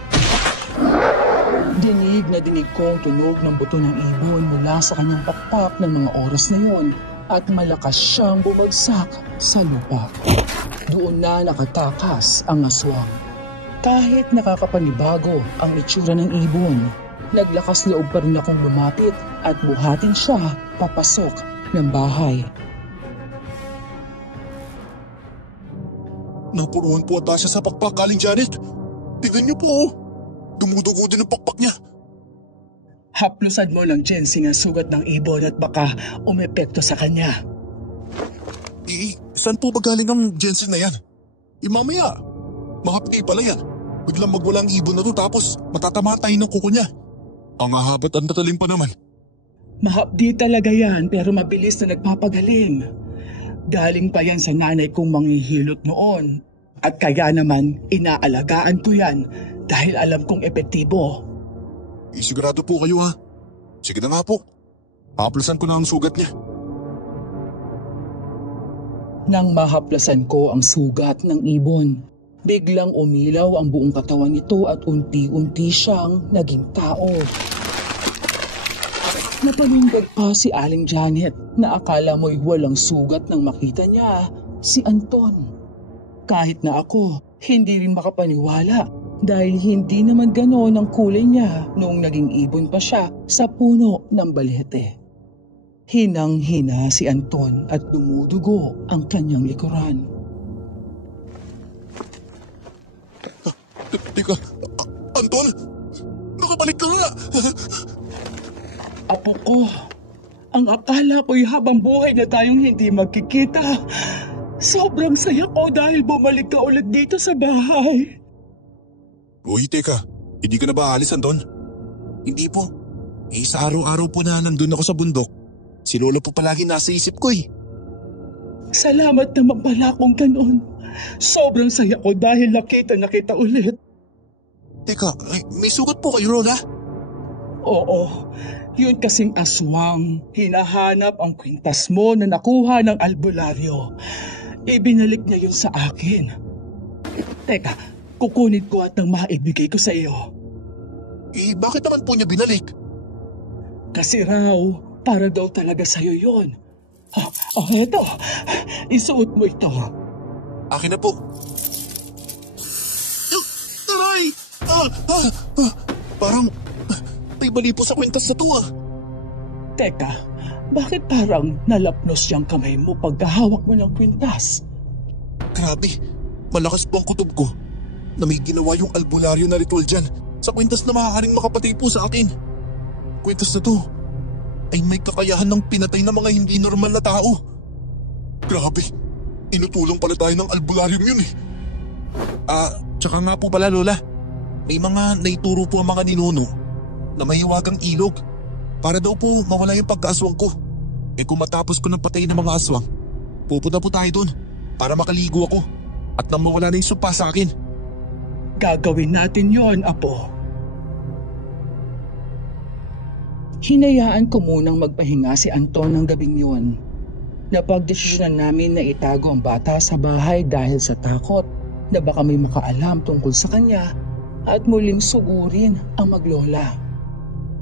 Dinig na dinig ko ang tunog ng buto ng ibon mula sa kanyang pakpak ng mga oras na yun at malakas siyang bumagsak sa lupa. Doon na nakatakas ang aswang. Kahit nakakapanibago ang itsura ng ibon, naglakas loob pa rin akong lumapit at buhatin siya papasok ng bahay. Napuruhan po ata siya sa pakpak, Aling Janet. Tignan niyo po, oh. Dumudugo din ang pakpak niya. Haplusan mo lang, Jency, ang sugat ng ibon at baka umepekto sa kanya. Saan po ba galing ang Jensen na yan? Mamaya, makapiti pala yan. Biglang magwala ang ibon na to tapos matatamatay ng kuko niya. Ang hahabat ang tatalim pa naman. Mahapdi talaga yan pero mabilis na nagpapagaling. Galing pa yan sa nanay kong manghihilot noon. At kaya naman inaalagaan ko yan dahil alam kong epektibo. Sigurado po kayo ha. Sige na nga po. Haplasan ko na ang sugat niya. Nang mahaplasan ko ang sugat ng ibon, biglang umilaw ang buong katawan nito at unti-unti siyang naging tao. Napanindag pa si Aling Janet na akala mo'y walang sugat nang makita niya si Anton. Kahit na ako, hindi rin makapaniwala dahil hindi naman gano'n ang kulay niya noong naging ibon pa siya sa puno ng balete. Hinang-hina si Anton at dumudugo ang kanyang likuran. Teka, Anton! Nakabalik ka nga! Apo ko, ang akala ko'y habang buhay na tayong hindi magkikita. Sobrang saya ko dahil bumalik ka ulit dito sa bahay. Uy, teka. Hindi ka na ba alis, Anton? Hindi po. Sa araw-araw po na nandun ako sa bundok. Si Lola po palagi nasa isip ko eh. Salamat naman pala kung gano'n. Sobrang saya ko dahil nakita ulit. Teka, may sugat po kayo, Lola? Oo, yun kasing aswang. Hinahanap ang kwintas mo na nakuha ng albularyo. Ibinalik niya yun sa akin. Teka, kukunin ko at nang maibigay ko sa iyo. Bakit naman po niya binalik? Kasi raw, para daw talaga sa'yo yun. Eto, isuot mo ito. Akin na po. Aray! Parang may bali po sa kwintas na to ah. Teka, bakit parang nalapnos yung kamay mo pagkahawak mo ng kwintas? Grabe, malakas po ang kutob ko na may ginawa yung albularyo na ritual dyan sa kwintas na maaaring makapatay po sa akin. Kwintas na to ay may kakayahan ng pinatay ng mga hindi normal na tao. Grabe, inutulong pala tayo ng albularyum yun eh. Tsaka nga po pala Lola, may mga naituro po ang mga ninuno na mahiwagang ilog para daw po mawala yung pagkaaswang ko. Kung matapos ko ng patay ng mga aswang, pupunta po tayo dun para makaligo ako at nang mawala na yung supa sa akin. Gagawin natin yon, Apo. Hinayaan ko munang magpahinga si Anton ng gabing yun. Napagdesisyonan namin na itago ang bata sa bahay dahil sa takot na baka may makaalam tungkol sa kanya at muling sugurin ang maglola.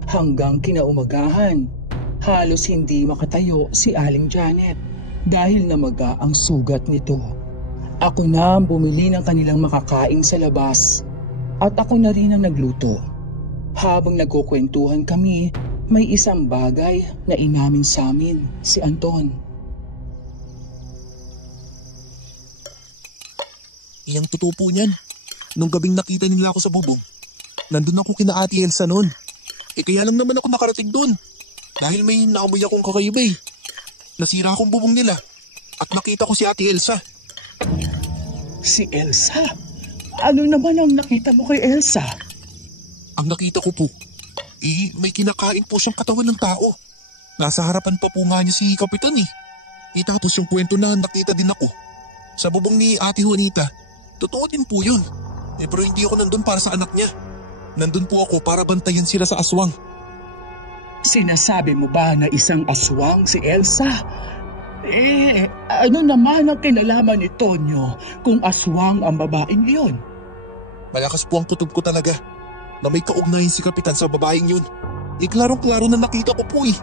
Hanggang kinaumagahan, halos hindi makatayo si Aling Janet dahil namaga ang sugat nito. Ako na ang bumili ng kanilang makakain sa labas at ako na rin ang nagluto. Habang nagkukwentuhan kami, may isang bagay na inamin sa amin si Anton. Iyang totoo po niyan. Nung gabing nakita nila ako sa bubong, nandun ako kina Ate Elsa noon. Kaya lang naman ako nakarating doon. Dahil may naamoy akong kakaiba eh. Nasira akong bubong nila at nakita ko si Ate Elsa. Si Elsa? Ano naman ang nakita mo kay Elsa? Ang nakita ko po, may kinakain po siyang katawan ng tao. Nasa harapan pa po nga niya si Kapitan eh. Tapos yung kwento na nakita din ako sa bubong ni Ate Juanita, totoo din po yun. Pero hindi ako nandun para sa anak niya. Nandun po ako para bantayan sila sa aswang. Sinasabi mo ba na isang aswang si Elsa? Ano naman ang kinalaman ni Tonyo kung aswang ang babaeng iyon? Malakas po ang kutob ko talaga na may kaugnayan si Kapitan sa babaeng yun. Klarong-klaro na nakita ko po eh.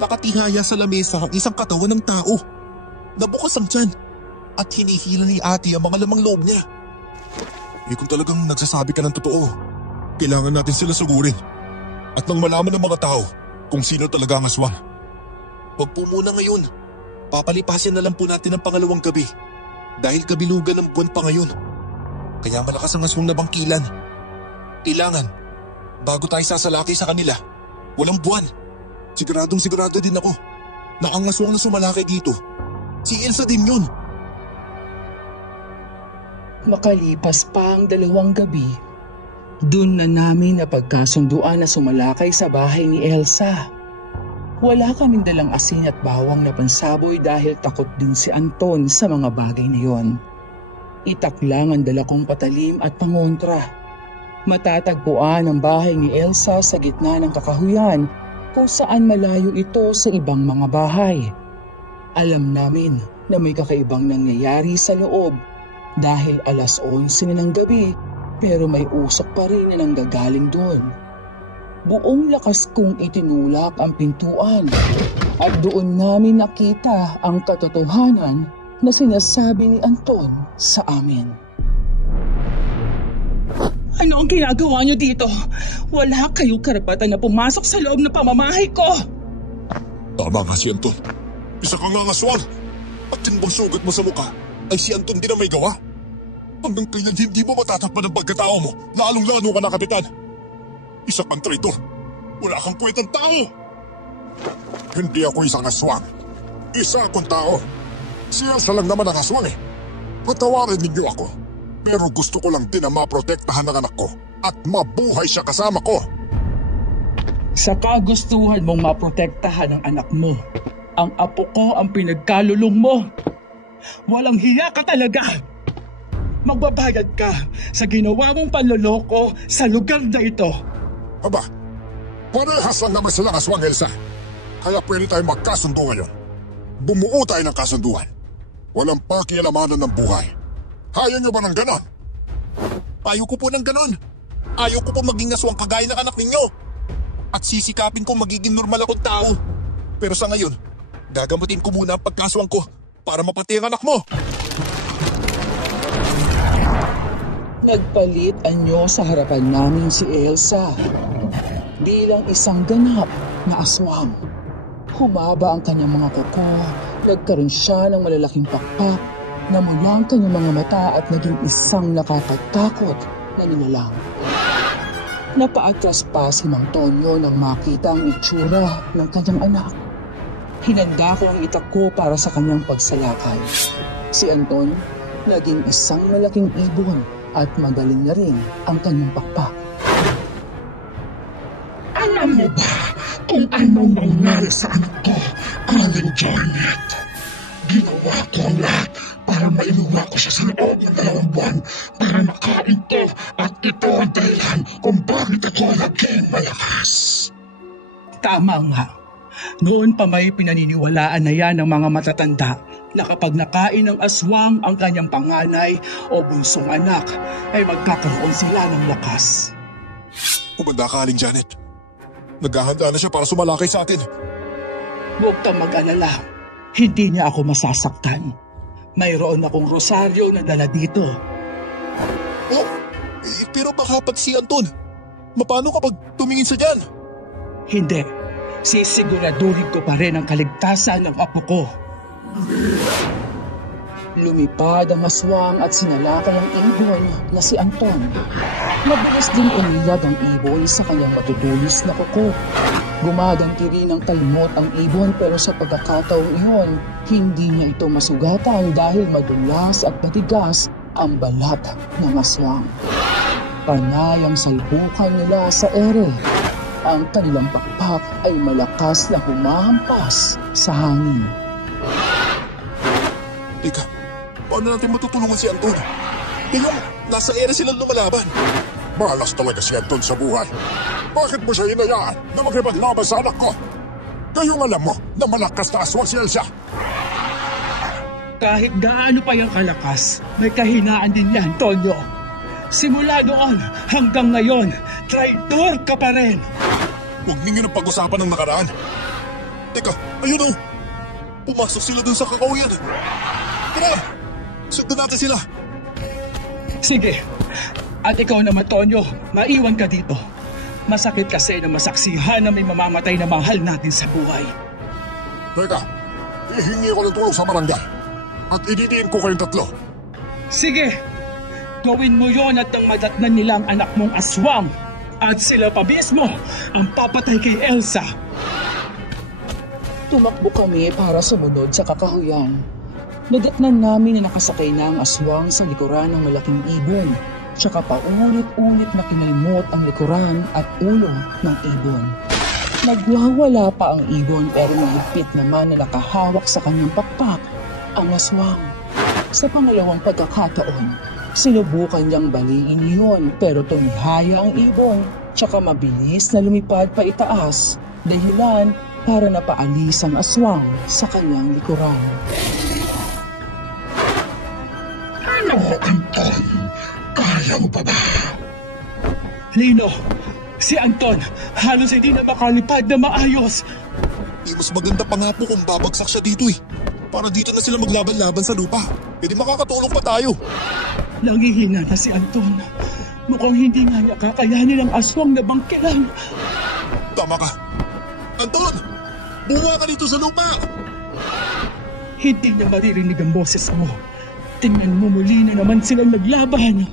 Nakatihaya sa lamesa ang isang katawan ng tao. Nabukas ang tiyan at hinihila ni ate ang mga lamang loob niya. Kung talagang nagsasabi ka ng totoo, kailangan natin sila sugurin. At nang malaman ng mga tao kung sino talaga ang aswang. Huwag po muna ngayon. Papalipasin na lang po natin ang pangalawang gabi. Dahil kabilugan ng buwan pa ngayon. Kaya malakas ang aswang na bangkilan. Kailangan, bago tayo sasalaki sa kanila, walang buwan. Sigurado din ako na ang aswang na sumalaki dito, si Elsa din yun. Makalipas pa ang 2 gabi, dun na namin napagkasunduan na sumalakay sa bahay ni Elsa. Wala kaming dalang asin at bawang na pansaboy dahil takot din si Anton sa mga bagay na yon. Itak lang ang dala kong patalim at pangontra. Matatagpuan ang bahay ni Elsa sa gitna ng kakahuyan kung saan malayo ito sa ibang mga bahay. Alam namin na may kakaibang nangyayari sa loob dahil 11:00 na ng gabi pero may usok pa rin na nanggagaling doon. Buong lakas kong itinulak ang pintuan at doon namin nakita ang katotohanan na sinasabi ni Anton sa amin. Ano ang ginagawa niyo dito? Wala kayong karapatan na pumasok sa loob ng pamamahay ko! Tama nga si Anton. Isa kang aswang. At yung bang sugat mo sa mukha ay si Anton din ang may gawa. Hanggang kailan hindi mo matatakpan ang pagkatao mo, lalong-lalo ka na, Kapitan. Isa kang traitor. Wala kang kwentang tao. Hindi ako isang aswang. Isa akong tao. Si Elsa lang naman ang aswang eh. Patawarin ninyo ako. Pero gusto ko lang din na maprotektahan ng anak ko at mabuhay siya kasama ko. Sa kagustuhan mong maprotektahan ang anak mo, ang apo ko ang pinagkalulong mo. Walang hiya ka talaga. Magbabayad ka sa ginawa mong panloloko sa lugar na ito. Aba, parehas lang naman silang aswang, Elsa. Kaya pwede tayo magkasundo ngayon. Bumuo tayo ng kasunduan. Walang pakialamanan ng buhay. Ayaw niyo ba ng ganon? Ayaw ko po ng ganon. Ayaw ko po maging aswang kagaya ng anak ninyo. At sisikapin ko magiging normal akong tao. Pero sa ngayon, gagamutin ko muna ang pagkaswang ko para mapatay ang anak mo. Nagpalit anyo sa harapan namin si Elsa bilang isang ganap na aswang. Humaba ang kanyang mga kuko, nagkaroon siya ng malalaking pakpak, namula ang kanyang mga mata at naging isang nakakatakot na nilalang. Napaatras pa si Mang Tonyo nang makita ang itsura ng kanyang anak. Hinanda ko ang itak ko para sa kanyang pagsalakay. Si Anton naging isang malaking ibon at magaling na rin ang kanyang pakpak. Alam mo ba kung ano nangyari sa anak ko, Aling Janet? Ginawa ko ang lahat para mailuwa ko siya sa loob ng 2 buwan para makain ko at ito ang dahilan kung bakit ako naging malakas. Tama nga. Noon pa may pinaniniwalaan na yan ng mga matatanda na kapag nakain ng aswang ang kanyang panganay o bunsong anak ay magkakaroon sila ng lakas. Kumanda ka, Aling Janet. Naghahanda na siya para sumalakay sa atin. Huwag kang mag-alala. Hindi niya ako masasaktan. Mayroon akong rosaryo na dala dito. Oh, pero baka pag si Anton, mapano kapag tumingin sa dyan? Hindi. Sisiguraduhin ko pa rin ang kaligtasan ng apo ko. Lumipad ang aswang at sinalakay ang ibon na si Anton. Mabilis din umiyag ang ibon sa kanyang matutulis na kuko. Gumaganti rin ng kalimot ang ibon pero sa pagkakataong iyon, hindi niya ito masugatan dahil madulas at matigas ang balat ng aswang. Panay ang salpukan nila sa ere. Ang kanilang pakpak ay malakas na humahampas sa hangin. Teka, paano natin matutulungan si Anton? Tingnan mo, nasa ere silang lumalaban. Malas talaga si Anton sa buhay. Bakit mo siya hinayaan na makipaglaban sa anak ko? Kayong alam mo na malakas na aswang si Elsa. Kahit gaano pa yung kalakas, may kahinaan din yan, Tonyo. Simula noon hanggang ngayon, traitor ka pa rin. Huwag ninyo nang pag-usapan ng nakaraan. Teka, ayun o. Pumasok sila dun sa kakauyan. Tara, sundan natin sila. Sige, at ikaw naman, Tonyo, maiwan ka dito. Masakit kasi na masaksihan na may mamamatay na mahal natin sa buhay. Teka, ihingi ko ng tulong sa barangay at ididiin ko kayong tatlo. Sige, gawin mo yon at nang madatnan nila ang anak mong aswang at sila pa mismo ang papatay kay Elsa. Tumakbo kami para sumunod sa kakahuyan. Nadatnan namin na nakasakay na ang aswang sa likuran ng malaking ibon. Tsaka paulit-ulit na kinalmot ang likuran at ulo ng ibon. Nagwawala pa ang ibon pero mahigpit naman na nakahawak sa kanyang pakpak ang aswang. Sa pangalawang pagkakataon, sinubukan niyang baliin iyon pero tumihaya ang ibon tsaka mabilis na lumipad pa itaas dahilan para napaalis ang aswang sa kanyang likuran. Ano, Anton? Kaya mo pa ba? Lino, si Anton halos hindi na makalipad na maayos. Mas maganda pa nga po kung babagsak siya dito eh. Para dito na sila maglaban-laban sa lupa. E di makakatulong pa tayo. Nangihina na si Anton. Mukhang hindi nga niya kakayanin ang aswang na bangkilan. Tama ka. Anton! Buwa ka dito sa lupa! Hindi niya maririnig ang boses mo. Tingnan mo, muli na naman silang naglaban.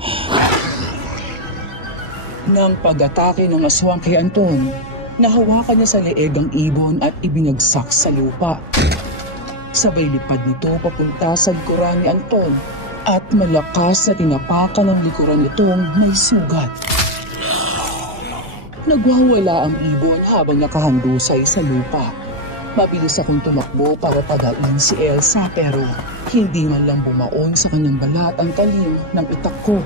Nang pag-atake ng aswang kay Anton, nahawakan niya sa leeg ang ibon at ibinagsak sa lupa. Sabay lipad nito papunta sa likuran ni Anton at malakas na tinapakan ng likuran nitong may sugat. Nagwawala ang ibon habang nakahandusay sa lupa. Mabilis akong tumakbo para tagain si Elsa pero hindi man lang bumaon sa kanyang balat ang talim ng itak ko.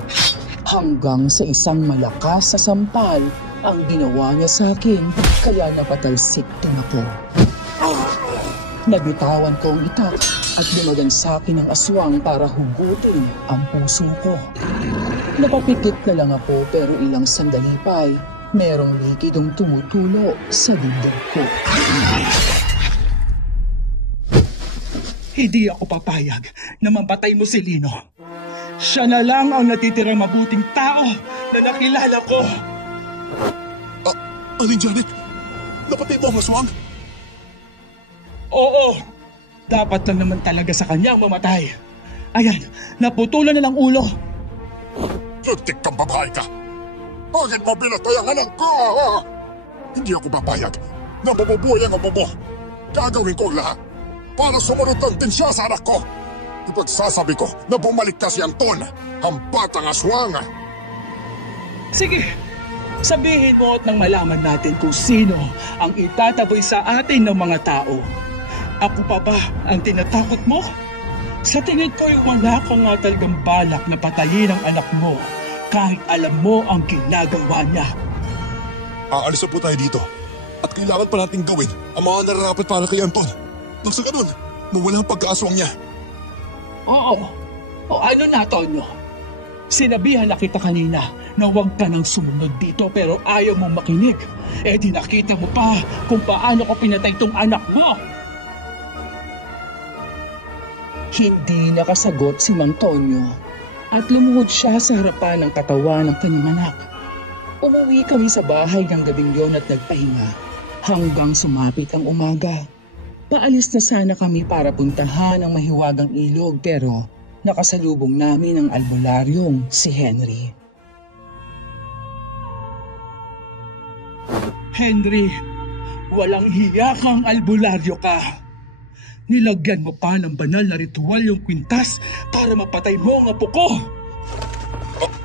Hanggang sa isang malakas na sampal ang ginawa niya sa akin kaya napatalsik din ako. Nabitawan ko ang itak at lumagan sa akin ang aswang para hugutin ang puso ko. Napapikit na lang ako pero ilang sandali pa ay merong likidong tumutulo sa dibdib ko. Hindi ako papayag na mampatay mo si Lino. Siya na lang ang natitirang mabuting tao na nakilala ko. Aling Janet, napatay mo ang aswang? Oo, dapat lang naman talaga sa kanya ang mamatay. Ayan, naputulan na ng ulo. Yutik kang babae ka! Bakit mo pinatay ang anak ko? Hindi ako papayag na mabubuhay ang amo mo. Gagawin ko ang lahat para sumunod ng tensya sa anak ko. Ipagsasabi ko na bumalik na si Anton, ang batang aswang. Sige, sabihin mo at nang malaman natin kung sino ang itataboy sa atin ng mga tao. Ako pa ba ang tinatakot mo? Sa tingin ko'y wala ka nga talagang balak na patayin ang anak mo kahit alam mo ang ginagawa niya. Aalis na po tayo dito. At kailangan pa natin gawin ang mga nararapat para kay Anton. Nang sa ganun, mawala ang pagkaaswang niya. Oo. O ano na, Tonyo? Sinabihan na kita kanina na huwag ka nang sumunod dito pero ayaw mong makinig. Eh di nakita mo pa kung paano ko pinatay tong anak mo. Hindi nakasagot si Mang Tonyo at lumuhod siya sa harapan ng katawan ng kanyang anak. Umuwi kami sa bahay ng gabing yon at nagpahinga hanggang sumapit ang umaga. Paalis na sana kami para puntahan ang mahiwagang ilog pero nakasalubong namin ang albularyong si Henry. Henry, walang hiya kang albularyo ka. Nilagyan mo pa ng banal na ritual yung kwintas para mapatay mo ang apo ko.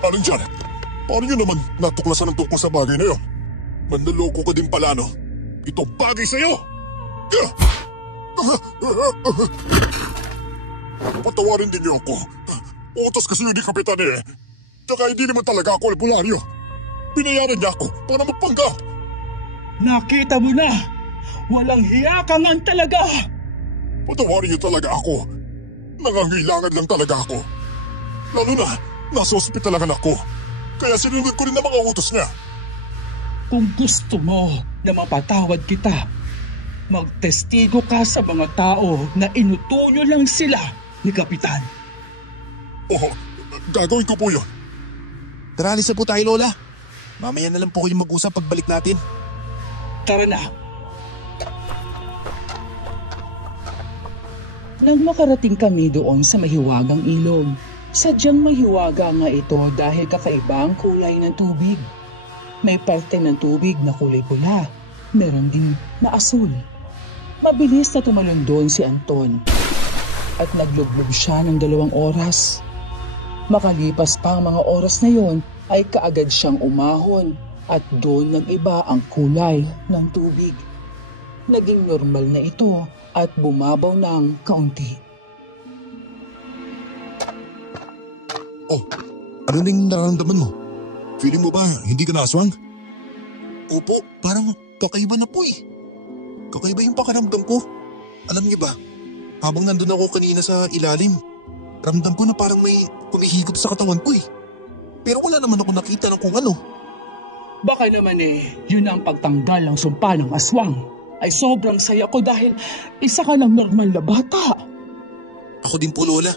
Aling Janet, paano nyo naman natuklasan ang tungkol sa bagay na yun? Manloloko ka din pala, no? Ito bagay sa'yo! Patawarin din niyo ako. Utos kasi yun ni Kapitan eh. Tsaka hindi naman talaga ako albularyo. Binayaran niya ako para magpanggap. Nakita mo na! Walang hiya ka man talaga! Patawarin niyo talaga ako. Nangangailangan lang talaga ako. Lalo na, nasa ospitalangan ako. Kaya sinunod ko rin ang mga utos niya. Kung gusto mo na mapatawad kita, magtestigo ka sa mga tao na inutuyo lang sila ni Kapitan. Oo, gagawin ko po yun. Tara, alis na po tayo, Lola. Mamaya na lang po kayo mag-usap pagbalik natin. Tara na. Nang makarating kami doon sa mahiwagang ilog, sadyang mahiwaga nga ito dahil kakaiba ang kulay ng tubig. May parte ng tubig na kulay pula, meron din na asul. Mabilis na tumalon doon si Anton at naglublob siya ng 2 oras. Makalipas pa ang mga oras na yon ay kaagad siyang umahon at doon nag-iba ang kulay ng tubig. Naging normal na ito at bumabaw ng kaunti. Oh, ano nang nararamdaman mo? Feeling mo ba hindi ka naswang? Opo, parang kakaiba na po eh. Kakaiba yung pakiramdam ko. Alam niyo ba, habang nandun ako kanina sa ilalim, ramdam ko na parang may kumihigop sa katawan ko eh. Pero wala naman ako nakita ng kung ano. Baka naman yun ang pagtanggal ng sumpa ng aswang. Ay sobrang saya ko dahil isa ka ng normal na bata. Ako din po, Lola.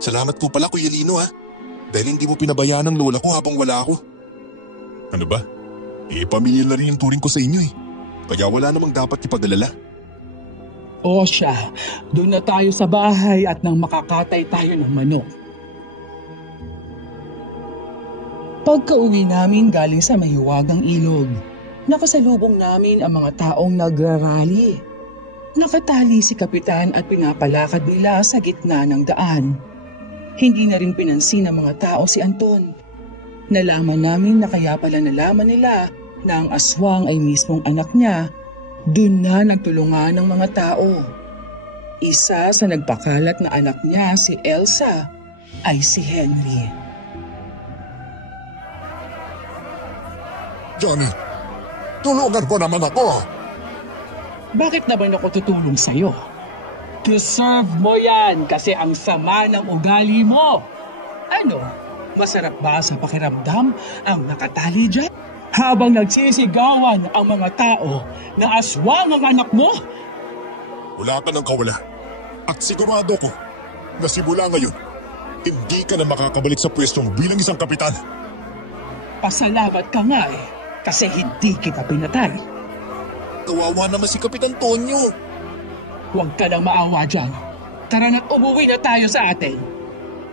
Salamat po pala, Kuya Lino ha. Dahil hindi mo pinabayaan ang lola ko habang wala ako. Ano ba? Pamilya na rin yung turing ko sa inyo eh. Kaya wala namang dapat ipag-alala. O siya, doon na tayo sa bahay at nang makakatay tayo ng manok. Pagka-uwi namin galing sa mahiwagang ilog, nakasalubong namin ang mga taong nagrarally. Nakatali si Kapitan at pinapalakad nila sa gitna ng daan. Hindi na rin pinansin ng mga tao si Anton. Nalaman namin na kaya pala nalaman nila na ang aswang ay mismong anak niya. Doon na nagtulungan ng mga tao. Isa sa nagpakalat na anak niya, si Elsa, ay si Henry. Johnny, tulungan mo naman ako. Bakit naman ako tutulong sa'yo? Deserve mo yan kasi ang sama ng ugali mo. Ano, masarap ba sa pakiramdam ang nakatali dyan? Habang nagsisigawan ang mga tao na aswang ang anak mo? Wala ka ng kawala. At sigurado ko na simula ngayon, hindi ka na makakabalik sa pwesto mo bilang isang kapitan. Pasalamat ka nga kasi hindi kita pinatay. Kawawa naman si Kapitan Tonyo. Huwag ka nang maawa dyan. Tara na't umuwi na tayo sa atin.